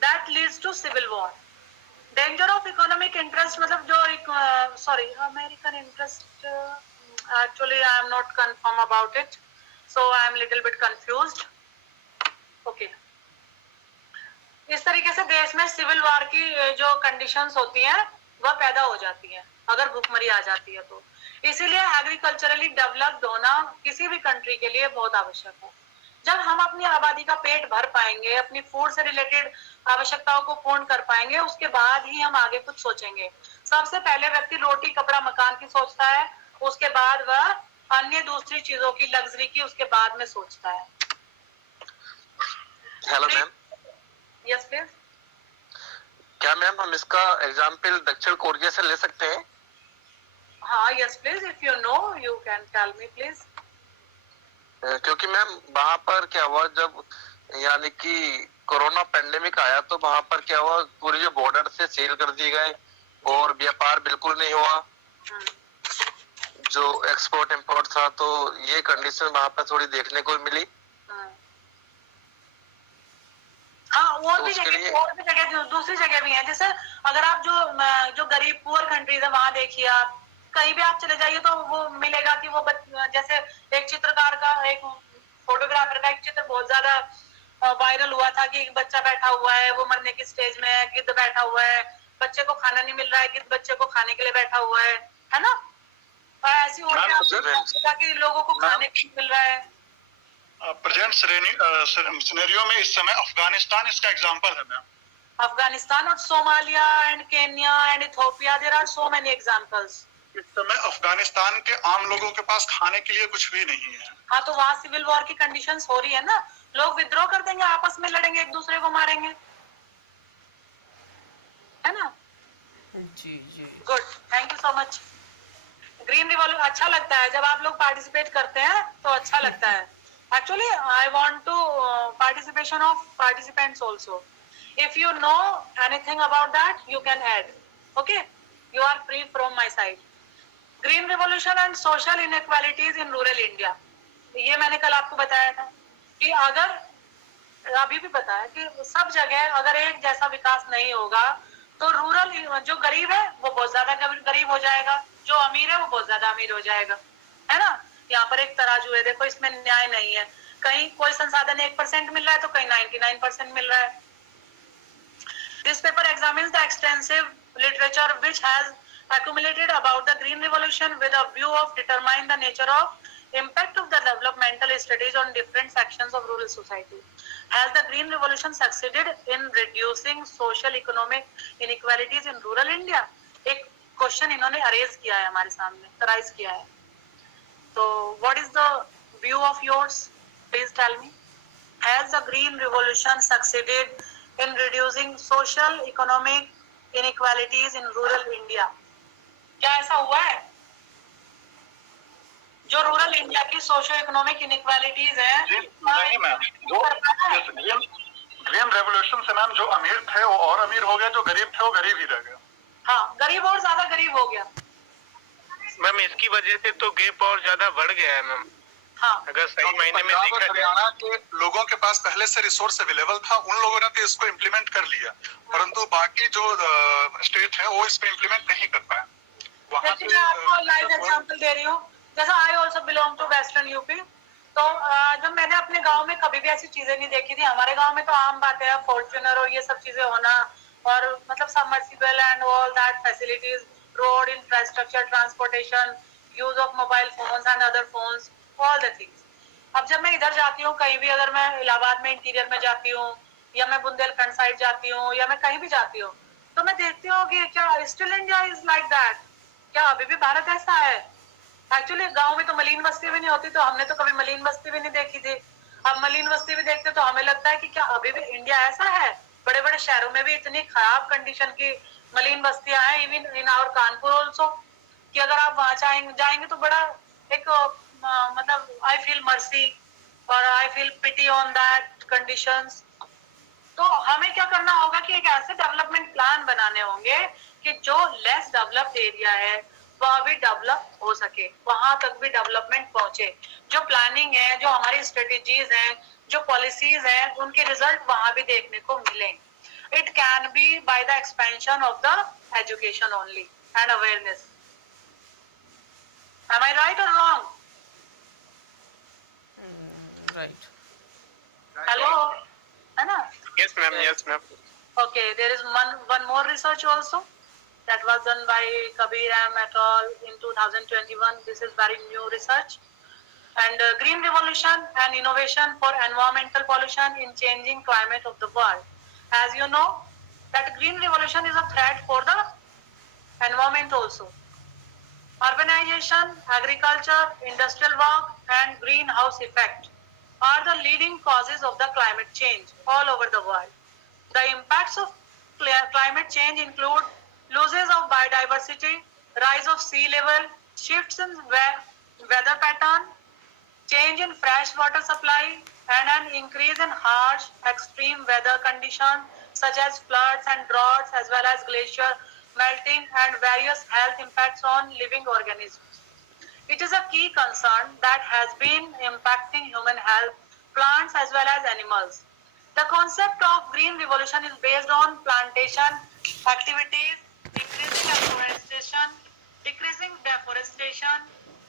that leads to civil war. Danger of economic interest मतलब जो sorry American interest, actually I am not confirm about it, so I am little bit confused. Okay. इस तरीके से देश में सिविल वॉर की जो कंडीशंस होती हैं वह पैदा हो जाती हैं अगर भूखमरी आ जाती है तो. इसीलिए एग्रीकल्चरली डेवलप्ड होना किसी भी कंट्री के लिए बहुत आवश्यक है. जब हम अपनी आबादी का पेट भर पाएंगे, अपनी फूड से रिलेटेड आवश्यकताओं को पूर्ण कर पाएंगे, उसके बाद ही हम आगे कुछ सोचेंगे. सबसे पहले व्यक्ति रोटी कपड़ा मकान की सोचता है, उसके बाद वह अन्य दूसरी चीजों की, लग्जरी की, उसके बाद में सोचता है. Hello ma'am. Yes please. क्या मैम हम इसका एग्जाम्पल दक्षिण कोरिया से ले सकते हैं? हाँ yes please, if you know you can tell me please. क्योंकि मैम वहाँ पर क्या हुआ, जब यानी कि कोरोना पेंडेमिक आया तो वहाँ पर क्या हुआ, पूरी जो बॉर्डर से सील कर दिए गए और व्यापार बिल्कुल नहीं हुआ, जो एक्सपोर्ट इंपोर्ट था. तो ये कंडीशन वहाँ पर थोड़ी देखने को मिली. हाँ और तो भी उसके लिए- जगह, और भी जगह, दूसरी जगह भी है. जैसे अगर आप जो गरीब पुअर कंट्रीज है वहां देखिए, आप कहीं भी आप चले जाइए तो वो मिलेगा कि वो जैसे एक चित्रकार का, एक फोटोग्राफर का एक चित्र बहुत ज्यादा वायरल हुआ था कि एक बच्चा बैठा हुआ है, वो मरने की स्टेज में है, गिद्ध बैठा हुआ है, बच्चे को खाना नहीं मिल रहा है, गिद्ध बच्चे को खाने के लिए बैठा हुआ है ना. और ऐसी होती कि लोगों को खाने को मिल रहा है. प्रेजेंट सिनेरियो में इस समय अफगानिस्तान इसका एग्जांपल है मैम. अफगानिस्तान और Somalia and Kenya and Ethiopia, there are so many examples. इस समय अफगानिस्तान के आम लोगों के पास खाने के लिए कुछ भी नहीं है. हाँ तो वहाँ सिविल वॉर की कंडीशंस हो रही है ना. लोग विद्रोह कर देंगे, आपस में लड़ेंगे, एक दूसरे को मारेंगे, है ना. जी जी. Good, thank you so much. Green revolution अच्छा लगता है जब आप लोग पार्टिसिपेट करते हैं, तो अच्छा लगता है. Actually I want to participation of participants also. If you know anything about that you can add. Okay, you are free from my side. Green revolution and social inequalities in rural India, ये मैंने कल आपको बताया था कि अगर, अभी भी बताया कि सब जगह अगर एक जैसा विकास नहीं होगा तो रूरल जो गरीब है वो बहुत ज्यादा गरीब हो जाएगा, जो अमीर है वो बहुत ज्यादा अमीर हो जाएगा, है ना. यहाँ पर एक तराजू है, देखो इसमें न्याय नहीं है. कहीं कोई संसाधन 1% मिल रहा है तो कहीं 99% मिल रहा है. This paper examines the extensive literature which has accumulated about the green revolution with a view of determine the nature of impact of the developmental studies on different sections of rural society. Has the green revolution succeeded in reducing social economic inequalities in rural India? एक question इन्होंने arrays किया है हमारे सामने, rise किया है. तो what is the view of yours? Please tell me. Has the green revolution succeeded in reducing social economic inequalities in rural India? क्या ऐसा हुआ है? जो रूरल इंडिया की सोशो इकोनॉमिक इनइक्वालिटीज है, नहीं मैम, जो ग्रीन रेवोल्यूशन से मैम जो अमीर थे वो और अमीर हो गए, जो गरीब थे वो गरीब ही रह गए. हाँ, गरीब और ज्यादा गरीब हो गया. मैम इसकी वजह से तो गैप और ज्यादा बढ़ गया है मैम. हाँ, अगर सही मायने में पंजाब और देखा जाए, हरियाणा के लोगों के पास पहले से रिसोर्स अवेलेबल था, उन लोगों ने तो इसको इम्प्लीमेंट कर लिया, परंतु बाकी जो स्टेट है वो इस पे इम्प्लीमेंट नहीं कर पाए. वहाँ जैसे मैं आपको लाइव एग्जांपल दे रही हूँ. जैसा I also belong to western UP, तो जब मैंने अपने गांव में कभी भी ऐसी चीजें नहीं देखी थी. हमारे गांव में तो आम बात है फॉर्च्यूनर और ये सब चीजें होना, और मतलब submersible and all that facilities, road infrastructure, transportation, use of mobile phones and other phones, all the things. अब जब मैं इधर जाती हूँ कहीं भी, अगर मैं इलाहाबाद में इंटीरियर में जाती हूँ या मैं बुंदेलखंड साइड जाती हूँ या मैं कहीं भी जाती हूँ, तो मैं देखती हूँ कि क्या still India is like that, क्या अभी भी भारत ऐसा है? एक्चुअली गांव में तो मलिन बस्ती भी नहीं होती, तो हमने तो कभी मलिन बस्ती भी नहीं देखी थी। अब मलिन बस्ती भी देखते तो हमें लगता है कि क्या अभी भी इंडिया ऐसा है? बड़े बड़े शहरों में भी इतनी खराब कंडीशन की मलिन बस्तियां हैं, even in our Kanpur also, कि अगर आप वहां जाएंगे तो बड़ा एक मतलब आई फील मर्सी और I feel pity on that conditions. तो हमें क्या करना होगा कि एक ऐसे डेवलपमेंट प्लान बनाने होंगे कि जो लेस डेवलप्ड एरिया है वह भी डेवलप हो सके, वहां तक भी डेवलपमेंट पहुंचे। जो प्लानिंग है, जो हमारी स्ट्रेटेजीज हैं, जो पॉलिसीज हैं, उनके रिजल्ट वहां भी देखने को मिले। It can be by the expansion of the education only and awareness. Am I right or wrong? Right. Hello? है ना? Yes, ma'am. Yes, ma'am. Okay, there is one more research also that was done by Kabir M et al. In 2021. This is very new research. And green revolution and innovation for environmental pollution in changing climate of the world. As you know, that green revolution is a threat for the environment also. Urbanization, agriculture, industrial work, and greenhouse effect are the leading causes of the climate change all over the world. The impacts of climate change include losses of biodiversity, rise of sea level, shifts in weather pattern, change in fresh water supply, and an increase in harsh extreme weather conditions such as floods and droughts, as well as glacier melting and various health impacts on living organisms. It is a key concern that has been impacting human health, plants as well as animals. The concept of green revolution is based on plantation activities, decreasing deforestation,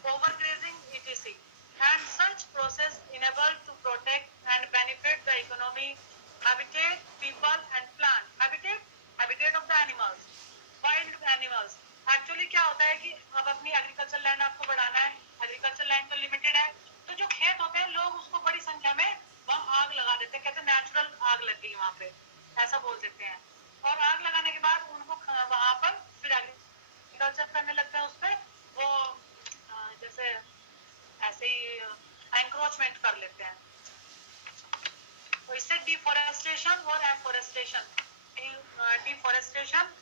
overgrazing, etc. And such process enabled to protect and benefit the economy, habitat, people and plant. Habitat of the animals, wild animals. Actually क्या होता है कि अब अपनी agriculture land आपको बढ़ाना है, agriculture land तो लिमिटेड है, तो जो खेत होते हैं लोग उसको बड़ी संख्या में वहाँ आग लगा देते हैं, कहते हैं नेचुरल आग लग गई वहाँ पे, ऐसा बोल देते हैं। और आग लगाने के बाद उनको वहाँ पर फिर एग्रीकल्चर करने लगते हैं, उस पर वो जैसे ऐसे ही एंक्रोचमेंट कर लेते हैं। तो इससे डिफोरेस्टेशन और एफोरेस्टेशन, डिफोरेस्टेशन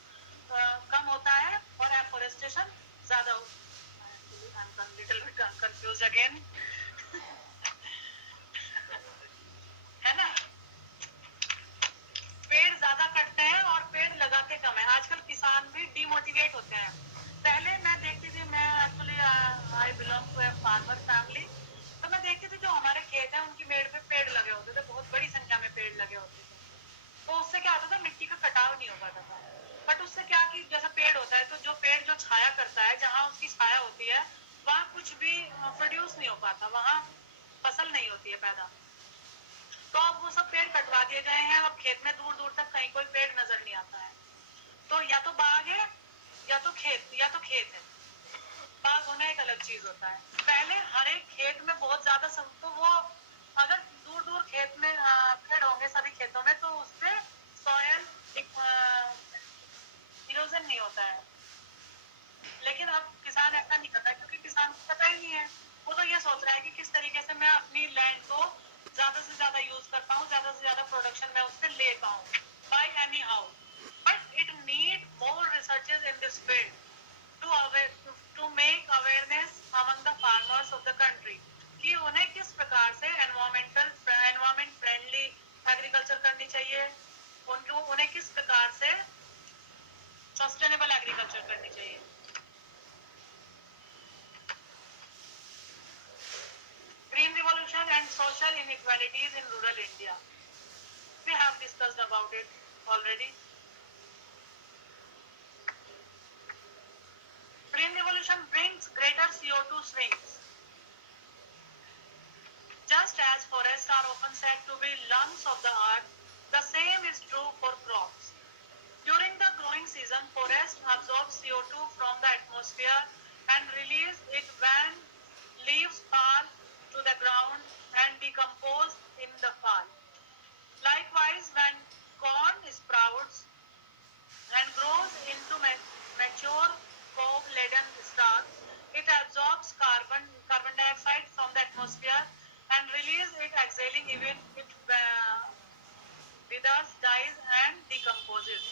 कम होता है और एफोरेस्टेशन ज्यादा होता है। लिटिल बिट कंफ्यूज अगेन, है ना? पेड़ ज्यादा कटते हैं और पेड़ लगाते कम है। आजकल किसान भी डिमोटिवेट होते हैं। पहले मैं देखती थी, मैं actually I belong to a farmer family, तो मैं देखती थी जो हमारे खेत हैं उनकी मेड़ पे पेड़ लगे होते थे, बहुत बड़ी संख्या में पेड़ लगे होते थे। तो उससे क्या होता था, मिट्टी का कटाव नहीं हो पाता था। बट उससे क्या कि जैसा पेड़ होता है, तो जो पेड़ जो छाया करता है, जहाँ उसकी छाया होती है वहाँ कुछ भी प्रोड्यूस नहीं हो पाता, वहाँ फसल नहीं होती है पैदा। तो अब वो सब पेड़ कटवा दिए गए हैं, अब खेत में दूर दूर तक कहीं कोई पेड़ नजर नहीं आता है। तो या तो बाग है या तो खेत है। बाग होना एक अलग चीज होता है। पहले हर एक खेत में बहुत ज्यादा तो वो अगर दूर दूर खेत में पेड़ होंगे सभी खेतों में, तो उससे सॉयल इरोजन नहीं होता है। लेकिन अब किसान ऐसा नहीं करता, क्योंकि किसान को पता ही नहीं है। वो तो ये सोच रहा है कि किस तरीके से मैं अपनी लैंड को ज्यादा से ज्यादा यूज कर पाऊँ, ज्यादा से ज्यादा प्रोडक्शन में उससे ले पाऊँ by anyhow. But it need more researches in this field to make awareness among the farmers of the country कि उन्हें किस प्रकार से एनवायरमेंट फ्रेंडली एग्रीकल्चर करनी चाहिए, उन्हें किस प्रकार से सस्टेनेबल एग्रीकल्चर करनी चाहिए। Green revolution and social inequalities in rural India. We have discussed about it already. Green revolution brings greater CO2 swings. Just as forests are often said to be lungs of the earth, the same is true for crops. During the growing season, forests absorb CO2 from the atmosphere and release it when leaves fall release it exhaling even it withers, dies and decomposes.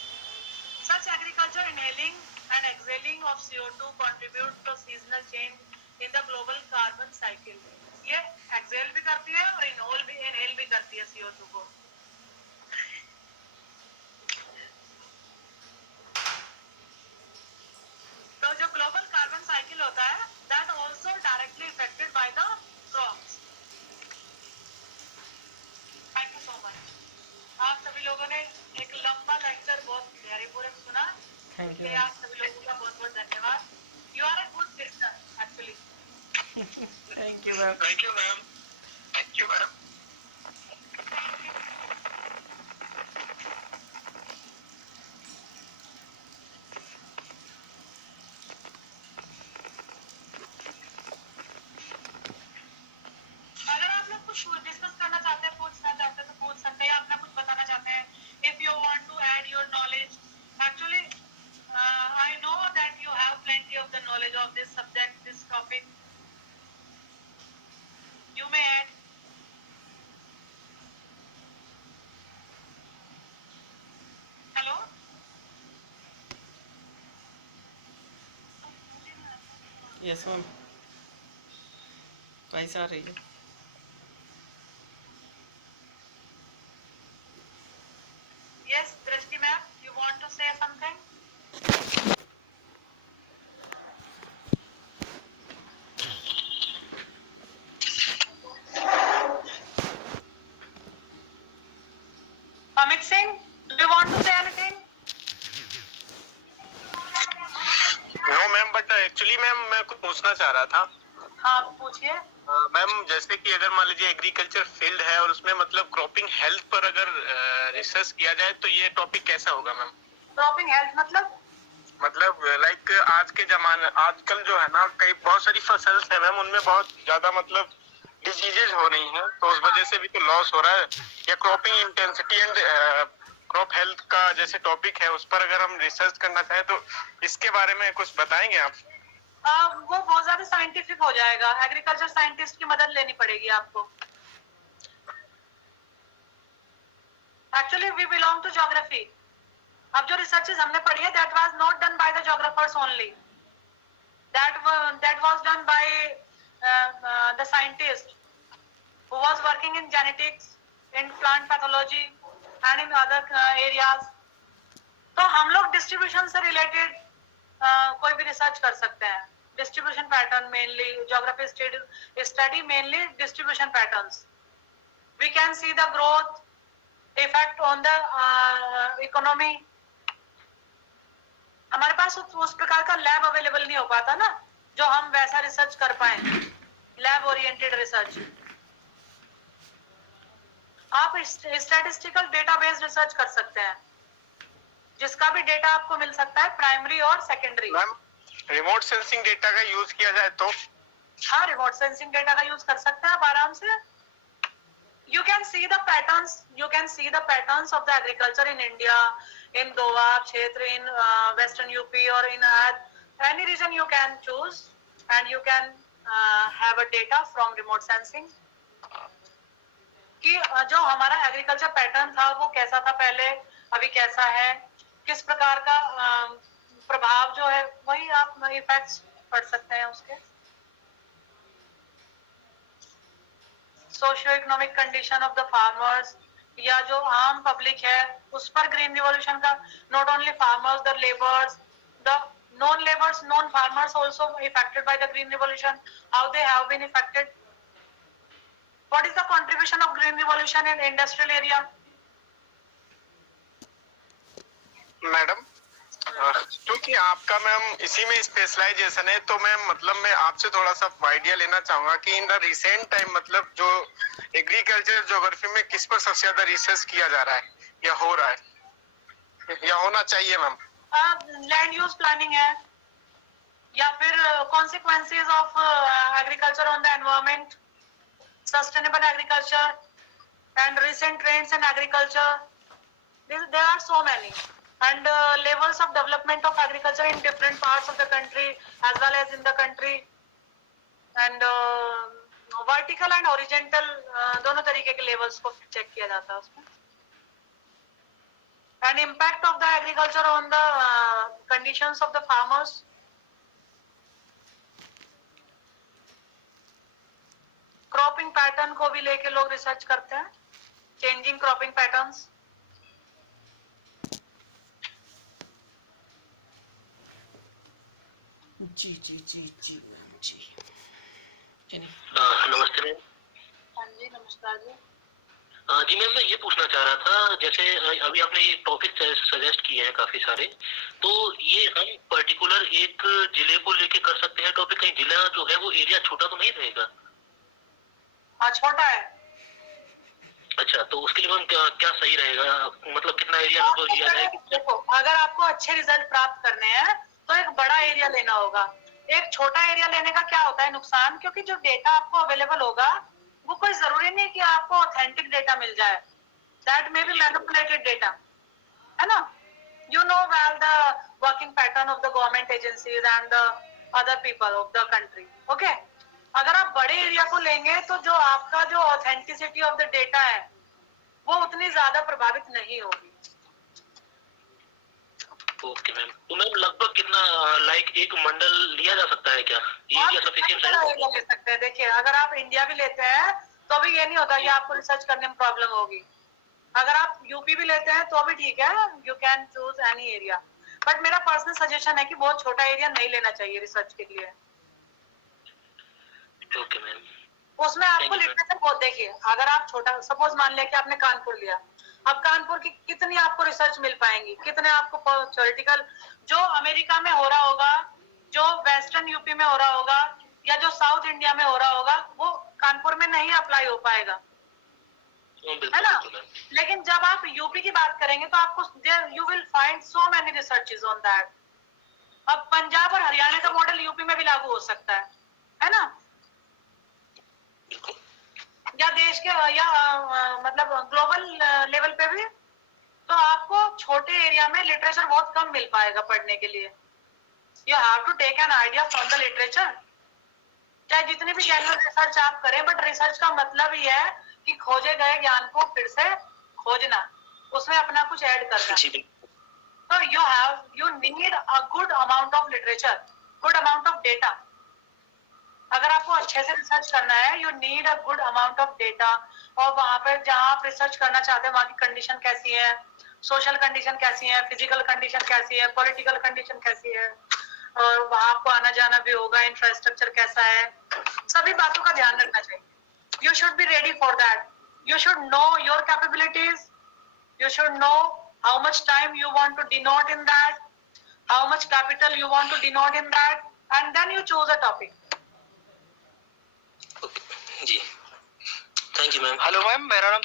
Such agriculture inhaling and exhaling of CO2 contribute to seasonal change in the global carbon cycle. ये exhale भी करती है और inhale भी करती है CO2 को. तो जो global carbon cycle होता है, that also directly affected by the crops. Thank you so much. आप सभी लोगों ने एक लंबा लेक्चर बहुत गहरीपूर्वक सुना. Thank you. इसलिए आप सभी लोगों का बहुत बहुत धन्यवाद. You are a good listener actually. Thank you, ma'am. Thank you, ma'am. Thank you, ma'am. अगर आप लोग कुछ डिस्कस करना चाहते हैं, पूछना चाहते हैं तो पूछ सकते हैं, या अपना कुछ बताना चाहते हैं. If you want to add your knowledge, actually, I know that you have plenty of the knowledge of this subject, this topic. You may add. Hello? Yes, ma'am. पैसा आ रही है. Yes, Drishti ma'am, you want to say something? Amit Singh, do you want to say anything? No ma'am, but actually ma'am मैं कुछ पूछना चाह रहा था. हाँ, पूछिए. मैम जैसे कि अगर मान लीजिए एग्रीकल्चर फील्ड है और उसमें मतलब क्रॉपिंग हेल्थ पर अगर रिसर्च किया जाए तो ये टॉपिक कैसा होगा मैम? क्रॉपिंग हेल्थ मतलब लाइक आज के जमाने आजकल जो है ना कई बहुत सारी फसल्स है मैम, उनमें बहुत ज्यादा मतलब डिजीजेज हो रही हैं, तो उस वजह से भी तो लॉस हो रहा है. या cropping intensity and crop health का जैसे टॉपिक है उस पर अगर हम रिसर्च करना चाहें तो इसके बारे में कुछ बताएंगे आप? वो बहुत ज्यादा साइंटिफिक हो जाएगा. एग्रीकल्चर साइंटिस्ट की मदद लेनी पड़ेगी आपको. Actually we belong to geography. अब जो रिसर्चेस हमने पढ़ी है, that was not done by the geographers only. That was done by the scientist who was working in genetics, in plant pathology and in other areas. तो हम लोग distribution से related कोई भी रिसर्च कर सकते हैं. Distribution pattern mainly, geography study mainly distribution patterns. We can see the growth, effect on the economy. हमारे पास उस प्रकार का लैब अवेलेबल नहीं हो पाता ना, जो हम वैसा रिसर्च कर पाए, लैब ओरिएंटेड रिसर्च. आप स्टैटिस्टिकल डेटाबेस रिसर्च कर सकते हैं, जिसका भी डेटा आपको मिल सकता है प्राइमरी और secondary. Ma'am remote sensing data का यूज किया जाए तो? हाँ, रिमोट सेंसिंग डेटा का यूज कर सकते हैं आप आराम से. You can see the patterns of the agriculture in India, in Doab क्षेत्र, in Western UP or in any region you can choose, and you can have a data from remote sensing कि जो हमारा agriculture pattern था वो कैसा था पहले, अभी कैसा है, किस प्रकार का प्रभाव जो है, वही आप इफेक्ट्स पढ़ सकते हैं उसके. Socio economic condition of the farmers, या जो आम पब्लिक है उस पर ग्रीन रिवॉल्यूशन का, not only farmers, the labours, the non labours, non farmers also affected by the green revolution, how they have been affected. What is the contribution of green revolution in industrial area? Madam क्योंकि आपका ma'am इसी में specialisation है, तो ma'am मतलब मैं आपसे थोड़ा सा आइडिया लेना चाहूंगा कि इन द रिसेंट टाइम मतलब जो एग्रीकल्चर ज्योग्राफी में किस पर सबसे ज्यादा रिसर्च किया जा रहा है या हो रहा है या होना चाहिए मैम? लैंड यूज प्लानिंग है, या फिर consequences of agriculture on the environment, sustainable agriculture and recent trends in agriculture. There are so many, and levels of development of agriculture in different parts of the country as well as in the country, and vertical and horizontal दोनों तरीके के levels को check किया जाता है उसमें. And impact of the agriculture on the conditions of the farmers. Cropping pattern को भी लेके लोग रिसर्च करते हैं, चेंजिंग क्रॉपिंग पैटर्न्स. जी जी जी जी जी. चलिए. नमस्ते मैम. हाँ जी, नमस्कार जी. जी मैम, मैं ये पूछना चाह रहा था, जैसे अभी आपने ये टॉपिक सजेस्ट किए हैं काफी सारे, तो ये हम पर्टिकुलर एक जिले को लेके कर सकते हैं टॉपिक? कहीं जिला जो है वो एरिया छोटा तो नहीं रहेगा? हाँ, छोटा है. अच्छा, तो उसके लिए मैम क्या सही रहेगा, मतलब कितना एरिया लगभग लिया जाए? देखो, अगर आपको अच्छे रिजल्ट प्राप्त करने हैं तो एक बड़ा एरिया लेना होगा. एक छोटा एरिया लेने का क्या होता है नुकसान, क्योंकि जो डेटा आपको अवेलेबल होगा वो कोई जरूरी नहीं कि आपको ऑथेंटिक डेटा मिल जाए. That may be manipulated data, है ना. You know well the working pattern of the government agencies and the other people of the country. Okay, अगर आप बड़े एरिया को लेंगे तो जो आपका जो ऑथेंटिसिटी ऑफ द डेटा है वो उतनी ज्यादा प्रभावित नहीं होगी. ओके मैम, तो मैम लगभग कितना, लाइक एक मंडल लिया जा सकता है क्या? ये आप क्या सफिशिएंट कितना है? एरिया ले सकते हैं. देखिए, अगर आप इंडिया भी लेते हैं तो भी ये नहीं होता कि आपको रिसर्च करने में प्रॉब्लम होगी. अगर आप यूपी भी लेते हैं तो भी ठीक है, you can choose any area. But मेरा पर्सनल सजेशन है कि बहुत छोटा एरिया नहीं लेना चाहिए रिसर्च के लिए. Okay ma'am. उसमें आपको Thank you, लिटरेचर बहुत, देखिए अगर आप छोटा, सपोज मान लिया कि आपने कानपुर लिया, अब कानपुर की कितनी आपको रिसर्च मिल पाएंगी, कितने आपको थ्योरेटिकल जो अमेरिका में हो रहा होगा, जो वेस्टर्न यूपी में हो रहा होगा या जो साउथ इंडिया में हो रहा होगा, वो कानपुर में नहीं अप्लाई हो पाएगा, है ना. लेकिन जब आप यूपी की बात करेंगे तो आपको you will find so many researches on that. अब पंजाब और हरियाणा का मॉडल यूपी में भी लागू हो सकता है ना. या देश के या मतलब ग्लोबल लेवल पे भी. तो आपको छोटे एरिया में लिटरेचर बहुत कम मिल पाएगा पढ़ने के लिए. You have to take an idea from the literature. चाहे जितनी भी जनरल रिसर्च आप करें, बट रिसर्च का मतलब ही है कि खोजे गए ज्ञान को फिर से खोजना, उसमें अपना कुछ ऐड करना. तो you need a good amount of literature, good amount of data. अगर आपको अच्छे से रिसर्च करना है, you need a good amount of data. और वहां पर जहाँ आप रिसर्च करना चाहते हैं वहाँ की कंडीशन कैसी है, सोशल कंडीशन कैसी है, फिजिकल कंडीशन कैसी है, पॉलिटिकल कंडीशन कैसी है, और वहां आपको आना जाना भी होगा, इंफ्रास्ट्रक्चर कैसा है, सभी बातों का ध्यान रखना चाहिए. You should be ready for that. You should know your capabilities. You should know how much time you want to denote in that, how much capital you want to denote in that, and then you choose a topic. जी, thank you ma'am. Hello ma'am, मेरा नाम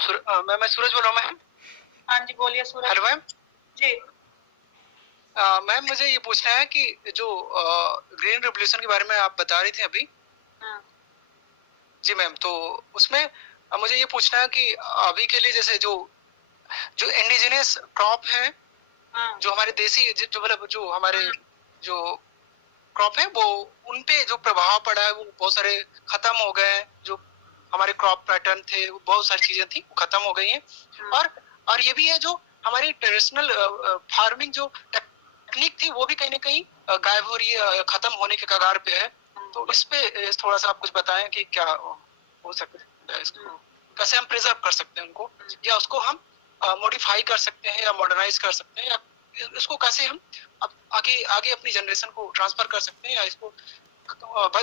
मैं सूरज बोल रहा हूँ ma'am. हाँ जी, बोलिए सूरज. Hello ma'am. जी. मैम मुझे ये पूछना है कि जो ग्रीन रेवोल्यूशन के बारे में आप बता रही थी अभी. जी मैम, तो उसमें मुझे ये पूछना है कि अभी के लिए जैसे जो इंडिजिनस क्रॉप है, जो हमारे देसी जो मतलब जो हमारे जो क्रॉप है, वो उन पे जो प्रभाव पड़ा है वो बहुत सारे खत्म हो गए हैं. जो हमारे क्रॉप पैटर्न थे, वो बहुत सारी चीजें थी वो खत्म हो गई हैं. और ये भी है जो हमारी ट्रेडिशनल फार्मिंग जो टेक्निक थी वो भी कहीं ना कहीं गायब हो रही है, खत्म होने के कगार पे है. तो इस पे थोड़ा सा आप कुछ बताएं कि क्या हो सकता है, इसको कैसे हम प्रिजर्व कर सकते हैं उनको, या उसको हम मॉडिफाई कर सकते हैं या मॉडर्नाइज कर सकते हैं, या इसको कैसे हम आगे अपनी जनरेशन को ट्रांसफर कर सकते हैं, या इसको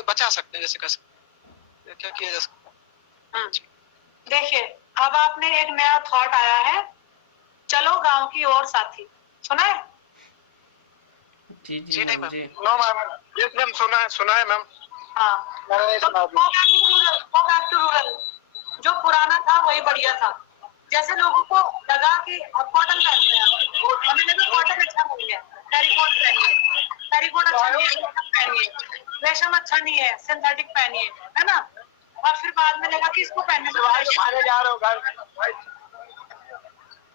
बचा सकते हैं, जैसे कैसे क्या किया जा सकता है. देखिए, अब आपने एक नया थॉट आया है, चलो गांव की ओर साथी, सुना है? जी जी नहीं ma'am. No ma'am. Yes ma'am, सुना है मैम. हाँ, तो go back to rural. जो पुराना था वही बढ़िया था. जैसे लोगों को लगा कि अब कॉटन पहनते हैं, हमें लगा कॉटन अच्छा नहीं है, टेरिकोट पहनिए, टेरिकोट अच्छा नहीं है, पहनिए, रेशम अच्छा नहीं है, सिंथेटिक पहनिए, है ना. और फिर बाद में लगा कि इसको पहनने से जा रहे हो घर.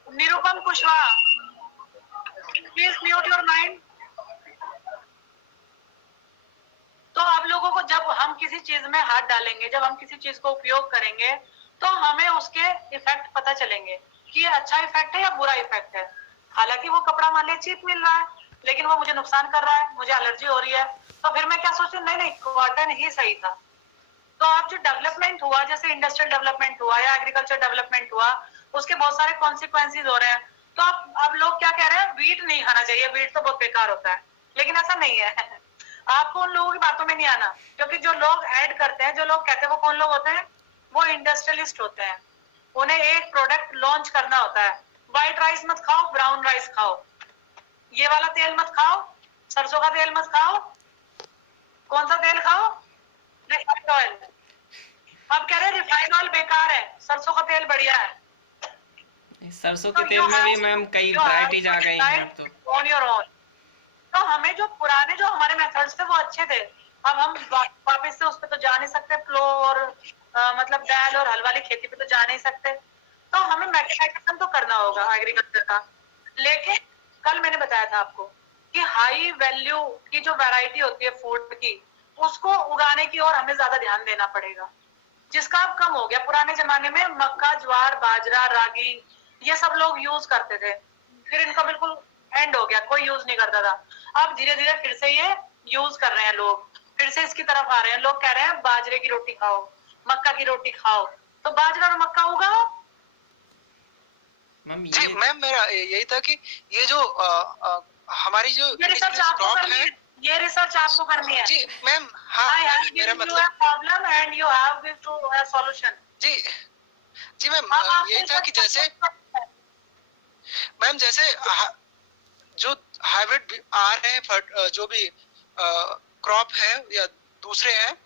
Nirupam Kushwaha, please mute your mind. तो आप लोगों को जब हम किसी चीज में हाथ डालेंगे, जब हम किसी चीज को उपयोग करेंगे, तो हमें उसके इफेक्ट पता चलेंगे कि ये अच्छा इफेक्ट है या बुरा इफेक्ट है। हालांकि वो कपड़ा मान लिया चीप मिल रहा है, लेकिन वो मुझे नुकसान कर रहा है, मुझे एलर्जी हो रही है, तो फिर मैं क्या सोचूं, नहीं नहीं कॉटन ही सही था। तो अब जो डेवलपमेंट हुआ, जैसे इंडस्ट्रियल डेवलपमेंट हुआ या एग्रीकल्चर डेवलपमेंट हुआ, उसके बहुत सारे कॉन्सिक्वेंसेज हो रहे हैं। तो अब लोग क्या कह रहे हैं, वीट नहीं खाना चाहिए, वीट तो बहुत बेकार होता है, लेकिन ऐसा नहीं है। आपको उन लोगों की बातों में नहीं आना, क्योंकि जो लोग ऐड करते हैं, जो लोग कहते हैं, वो कौन लोग होते हैं, वो इंडस्ट्रियलिस्ट होते हैं। उन्हें एक प्रोडक्ट लॉन्च करना होता है, व्हाइट राइस मत खाओ, ब्राउन राइस खाओ, ये वाला तेल मत खाओ, सरसों का तेल मत खाओ, कौन सा तेल खाओ, रिफाइंड ऑयल। अब कह रहे हैं रिफाइंड ऑयल बेकार है, सरसों का तेल बढ़िया है। सरसों के तेल में भी मैम कई वैरायटीज आ गई हैं अब तो। On your own. तो हमें जो पुराने जो हमारे मेथड्स थे वो अच्छे थे, अब हम वापस से उस पर तो जा नहीं सकते, फ्लो और मतलब बैल और हल वाली खेती पे तो जा नहीं सकते, तो हमें मैकेनाइजेशन तो करना होगा एग्रीकल्चर का। लेकिन कल मैंने बताया था आपको कि हाई वैल्यू की जो वैरायटी होती है फूड की, उसको उगाने की ओर हमें ज्यादा ध्यान देना पड़ेगा, जिसका अब कम हो गया। पुराने जमाने में मक्का, ज्वार, बाजरा, रागी ये सब लोग यूज करते थे, फिर इनका बिल्कुल एंड हो गया, कोई यूज नहीं करता था। अब धीरे धीरे फिर से ये यूज कर रहे हैं लोग, फिर से इसकी तरफ आ रहे हैं। लोग कह रहे हैं बाजरे की रोटी खाओ, मक्का की रोटी खाओ, तो बाजरा और मक्का उगाओ। मैम जी मैम, मेरा यही था कि ये जो हमारी जो ये रिसर्च आपको क्रॉप करनी है, ये रिसर्च आपको करनी है। जी मैम, हाँ I have मेरा given you मतलब a problem and you have given to a solution. जी जी मैम, अब आप यही था कि जैसे मैम जैसे जो हाइब्रिड आ रहे हैं, जो भी क्रॉप है या दूसरे हैं,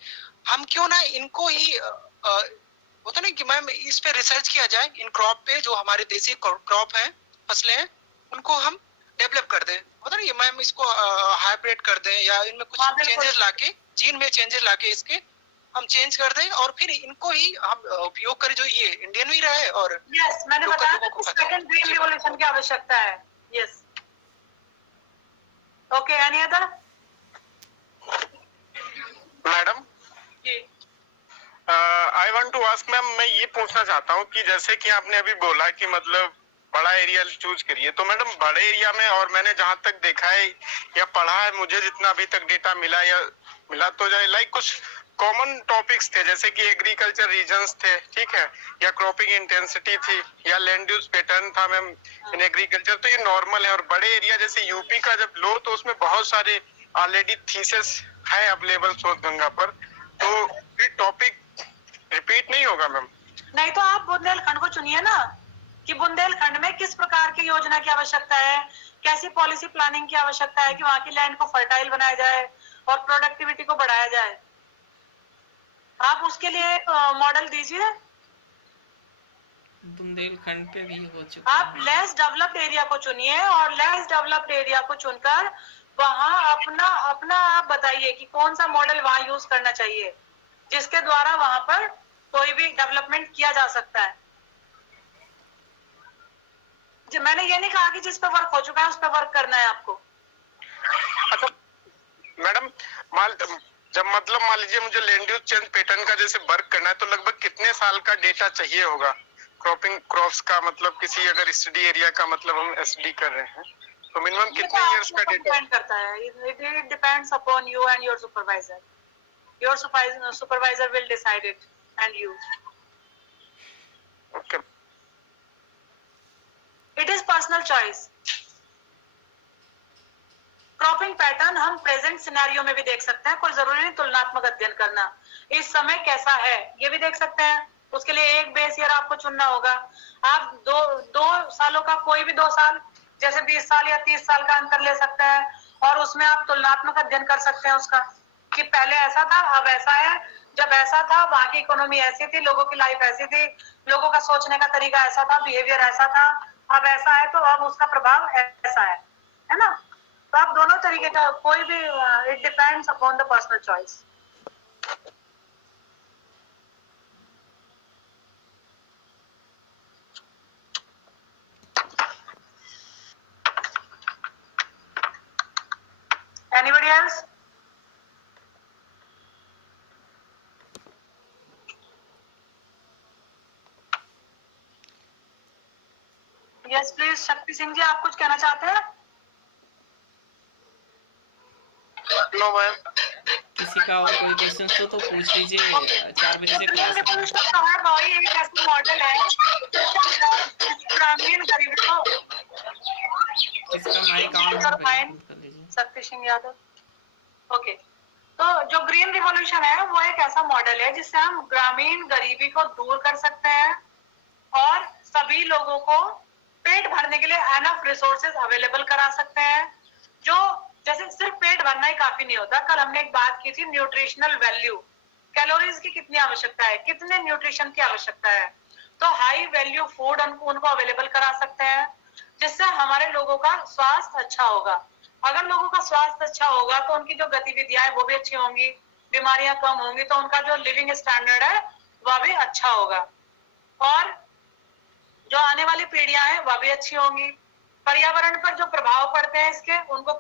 हम क्यों ना इनको ही होता नहीं कि मैम इस पे रिसर्च किया जाए, इन क्रॉप पे जो हमारे देसी क्रॉप है, फसलें हैं, उनको हम डेवलप कर दें, होता नहीं मैम, इसको हाइब्रिड कर दें या इनमें कुछ चेंजेस लाके, जीन में चेंजेस लाके इसके हम चेंज कर दें और फिर इनको ही हम उपयोग करें, जो ये इंडियन भी रहे और यस, मैंने बताया कि सेकंड ग्रीन रिवॉल्यूशन की आवश्यकता है। Yes, okay, any other? Madam, जी, I want to ask ma'am, मैं ये पूछना चाहता हूँ कि जैसे कि आपने अभी बोला कि मतलब बड़ा एरिया चूज करिए, तो मैडम बड़े एरिया में, और मैंने जहाँ तक देखा है या पढ़ा है, मुझे जितना अभी तक डेटा मिला या मिला, तो लाइक कुछ कॉमन टॉपिक्स थे, जैसे कि एग्रीकल्चर रीजन्स थे, ठीक है, या क्रॉपिंग इंटेंसिटी थी, या लैंड यूज पैटर्न था मैम इन एग्रीकल्चर, तो ये नॉर्मल है। और बड़े एरिया जैसे यूपी का जब लो, तो उसमें बहुत सारे ऑलरेडी थीसिस है अवेलेबल शोध गंगा पर, तो फिर टॉपिक रिपीट नहीं होगा मैम? नहीं तो आप बुंदेलखंड को चुनिए ना, कि बुंदेलखंड में किस प्रकार की योजना की आवश्यकता है, कैसी पॉलिसी प्लानिंग की आवश्यकता है कि वहां की लैंड को फर्टाइल बनाया जाए और प्रोडक्टिविटी को बढ़ाया जाए। आप उसके लिए मॉडल दीजिए। बुंदेलखंड पे भी हो चुका आप लेस डेवलप्ड एरिया को चुनिए और लेस डेवलप्ड एरिया को चुनकर वहां अपना अपना आप बताइए कि कौन सा मॉडल वहां यूज करना चाहिए, जिसके द्वारा वहां पर कोई भी डेवलपमेंट किया जा सकता है। मैंने ये नहीं कहा कि जिस पे वर्क हो चुका है उस पे वर्क करना है आपको। अच्छा मैडम, जब मतलब मान लीजिए मुझे लैंड यूज चेंज पैटर्न का जैसे वर्क करना है, तो लगभग कितने साल का डेटा चाहिए होगा क्रॉपिंग क्रॉप्स का, मतलब किसी अगर स्टडी एरिया का मतलब हम एसडी कर रहे हैं, तो मिनिमम कितने इयर्स का डेटा डिपेंड करता है? It depends upon you and your supervisor. Your supervisor will decide it and you. Okay, it is personal choice. Cropping pattern हम प्रेजेंट सिनेरियो में भी देख सकते हैं, कोई जरूरी नहीं तुलनात्मक अध्ययन करना। इस समय कैसा है ये भी देख सकते हैं, उसके लिए एक बेस ईयर आपको चुनना होगा। आप दो सालों का कोई भी 2 साल, जैसे 20 साल या 30 साल का अंतर ले सकते हैं और उसमें आप तुलनात्मक अध्ययन कर सकते हैं उसका, कि पहले ऐसा था अब ऐसा है। जब ऐसा था वहां की इकोनॉमी ऐसी थी, लोगों की लाइफ ऐसी थी, लोगों का सोचने का तरीका ऐसा था, बिहेवियर ऐसा था, अब ऐसा है, तो अब उसका प्रभाव ऐसा है ना। तो आप दोनों तरीके का, कोई भी, it depends upon the personal choice. Anybody else? Yes please, Shakti Singh ji आप कुछ कहना चाहते हैं? No ma'am. किसी का और कोई क्वेश्चन हो तो पूछ लीजिए, 4 बजे से ग्रीन क्लास रिवॉल्यूशन का है भाई, एक ऐसा मॉडल है ग्रामीण गरीबी को। किसका माइक ऑन है कर लीजिए। शक्ति सिंह यादव। ओके, तो जो ग्रीन रिवॉल्यूशन है वो एक ऐसा मॉडल है जिससे हम ग्रामीण गरीबी को दूर कर सकते हैं और सभी लोगों को पेट भरने के लिए एनफ रिसोर्सेज अवेलेबल करा सकते हैं। जो जैसे सिर्फ पेट भरना ही काफी नहीं होता, कल हमने एक बात की थी न्यूट्रिशनल वैल्यू, कैलोरीज की कितनी आवश्यकता है, कितने न्यूट्रिशन की आवश्यकता है, तो हाई वैल्यू फूड उनको अवेलेबल करा सकते हैं जिससे हमारे लोगों का स्वास्थ्य अच्छा होगा। अगर लोगों का स्वास्थ्य अच्छा होगा तो उनकी जो गतिविधियां है वो भी अच्छी होंगी, बीमारियां कम होंगी, तो उनका जो लिविंग स्टैंडर्ड है वह भी अच्छा होगा और जो आने वाली पीढ़ियां हैं वह भी अच्छी होंगी। पर्यावरण पर जो प्रभाव पड़ते हैं इसके उनको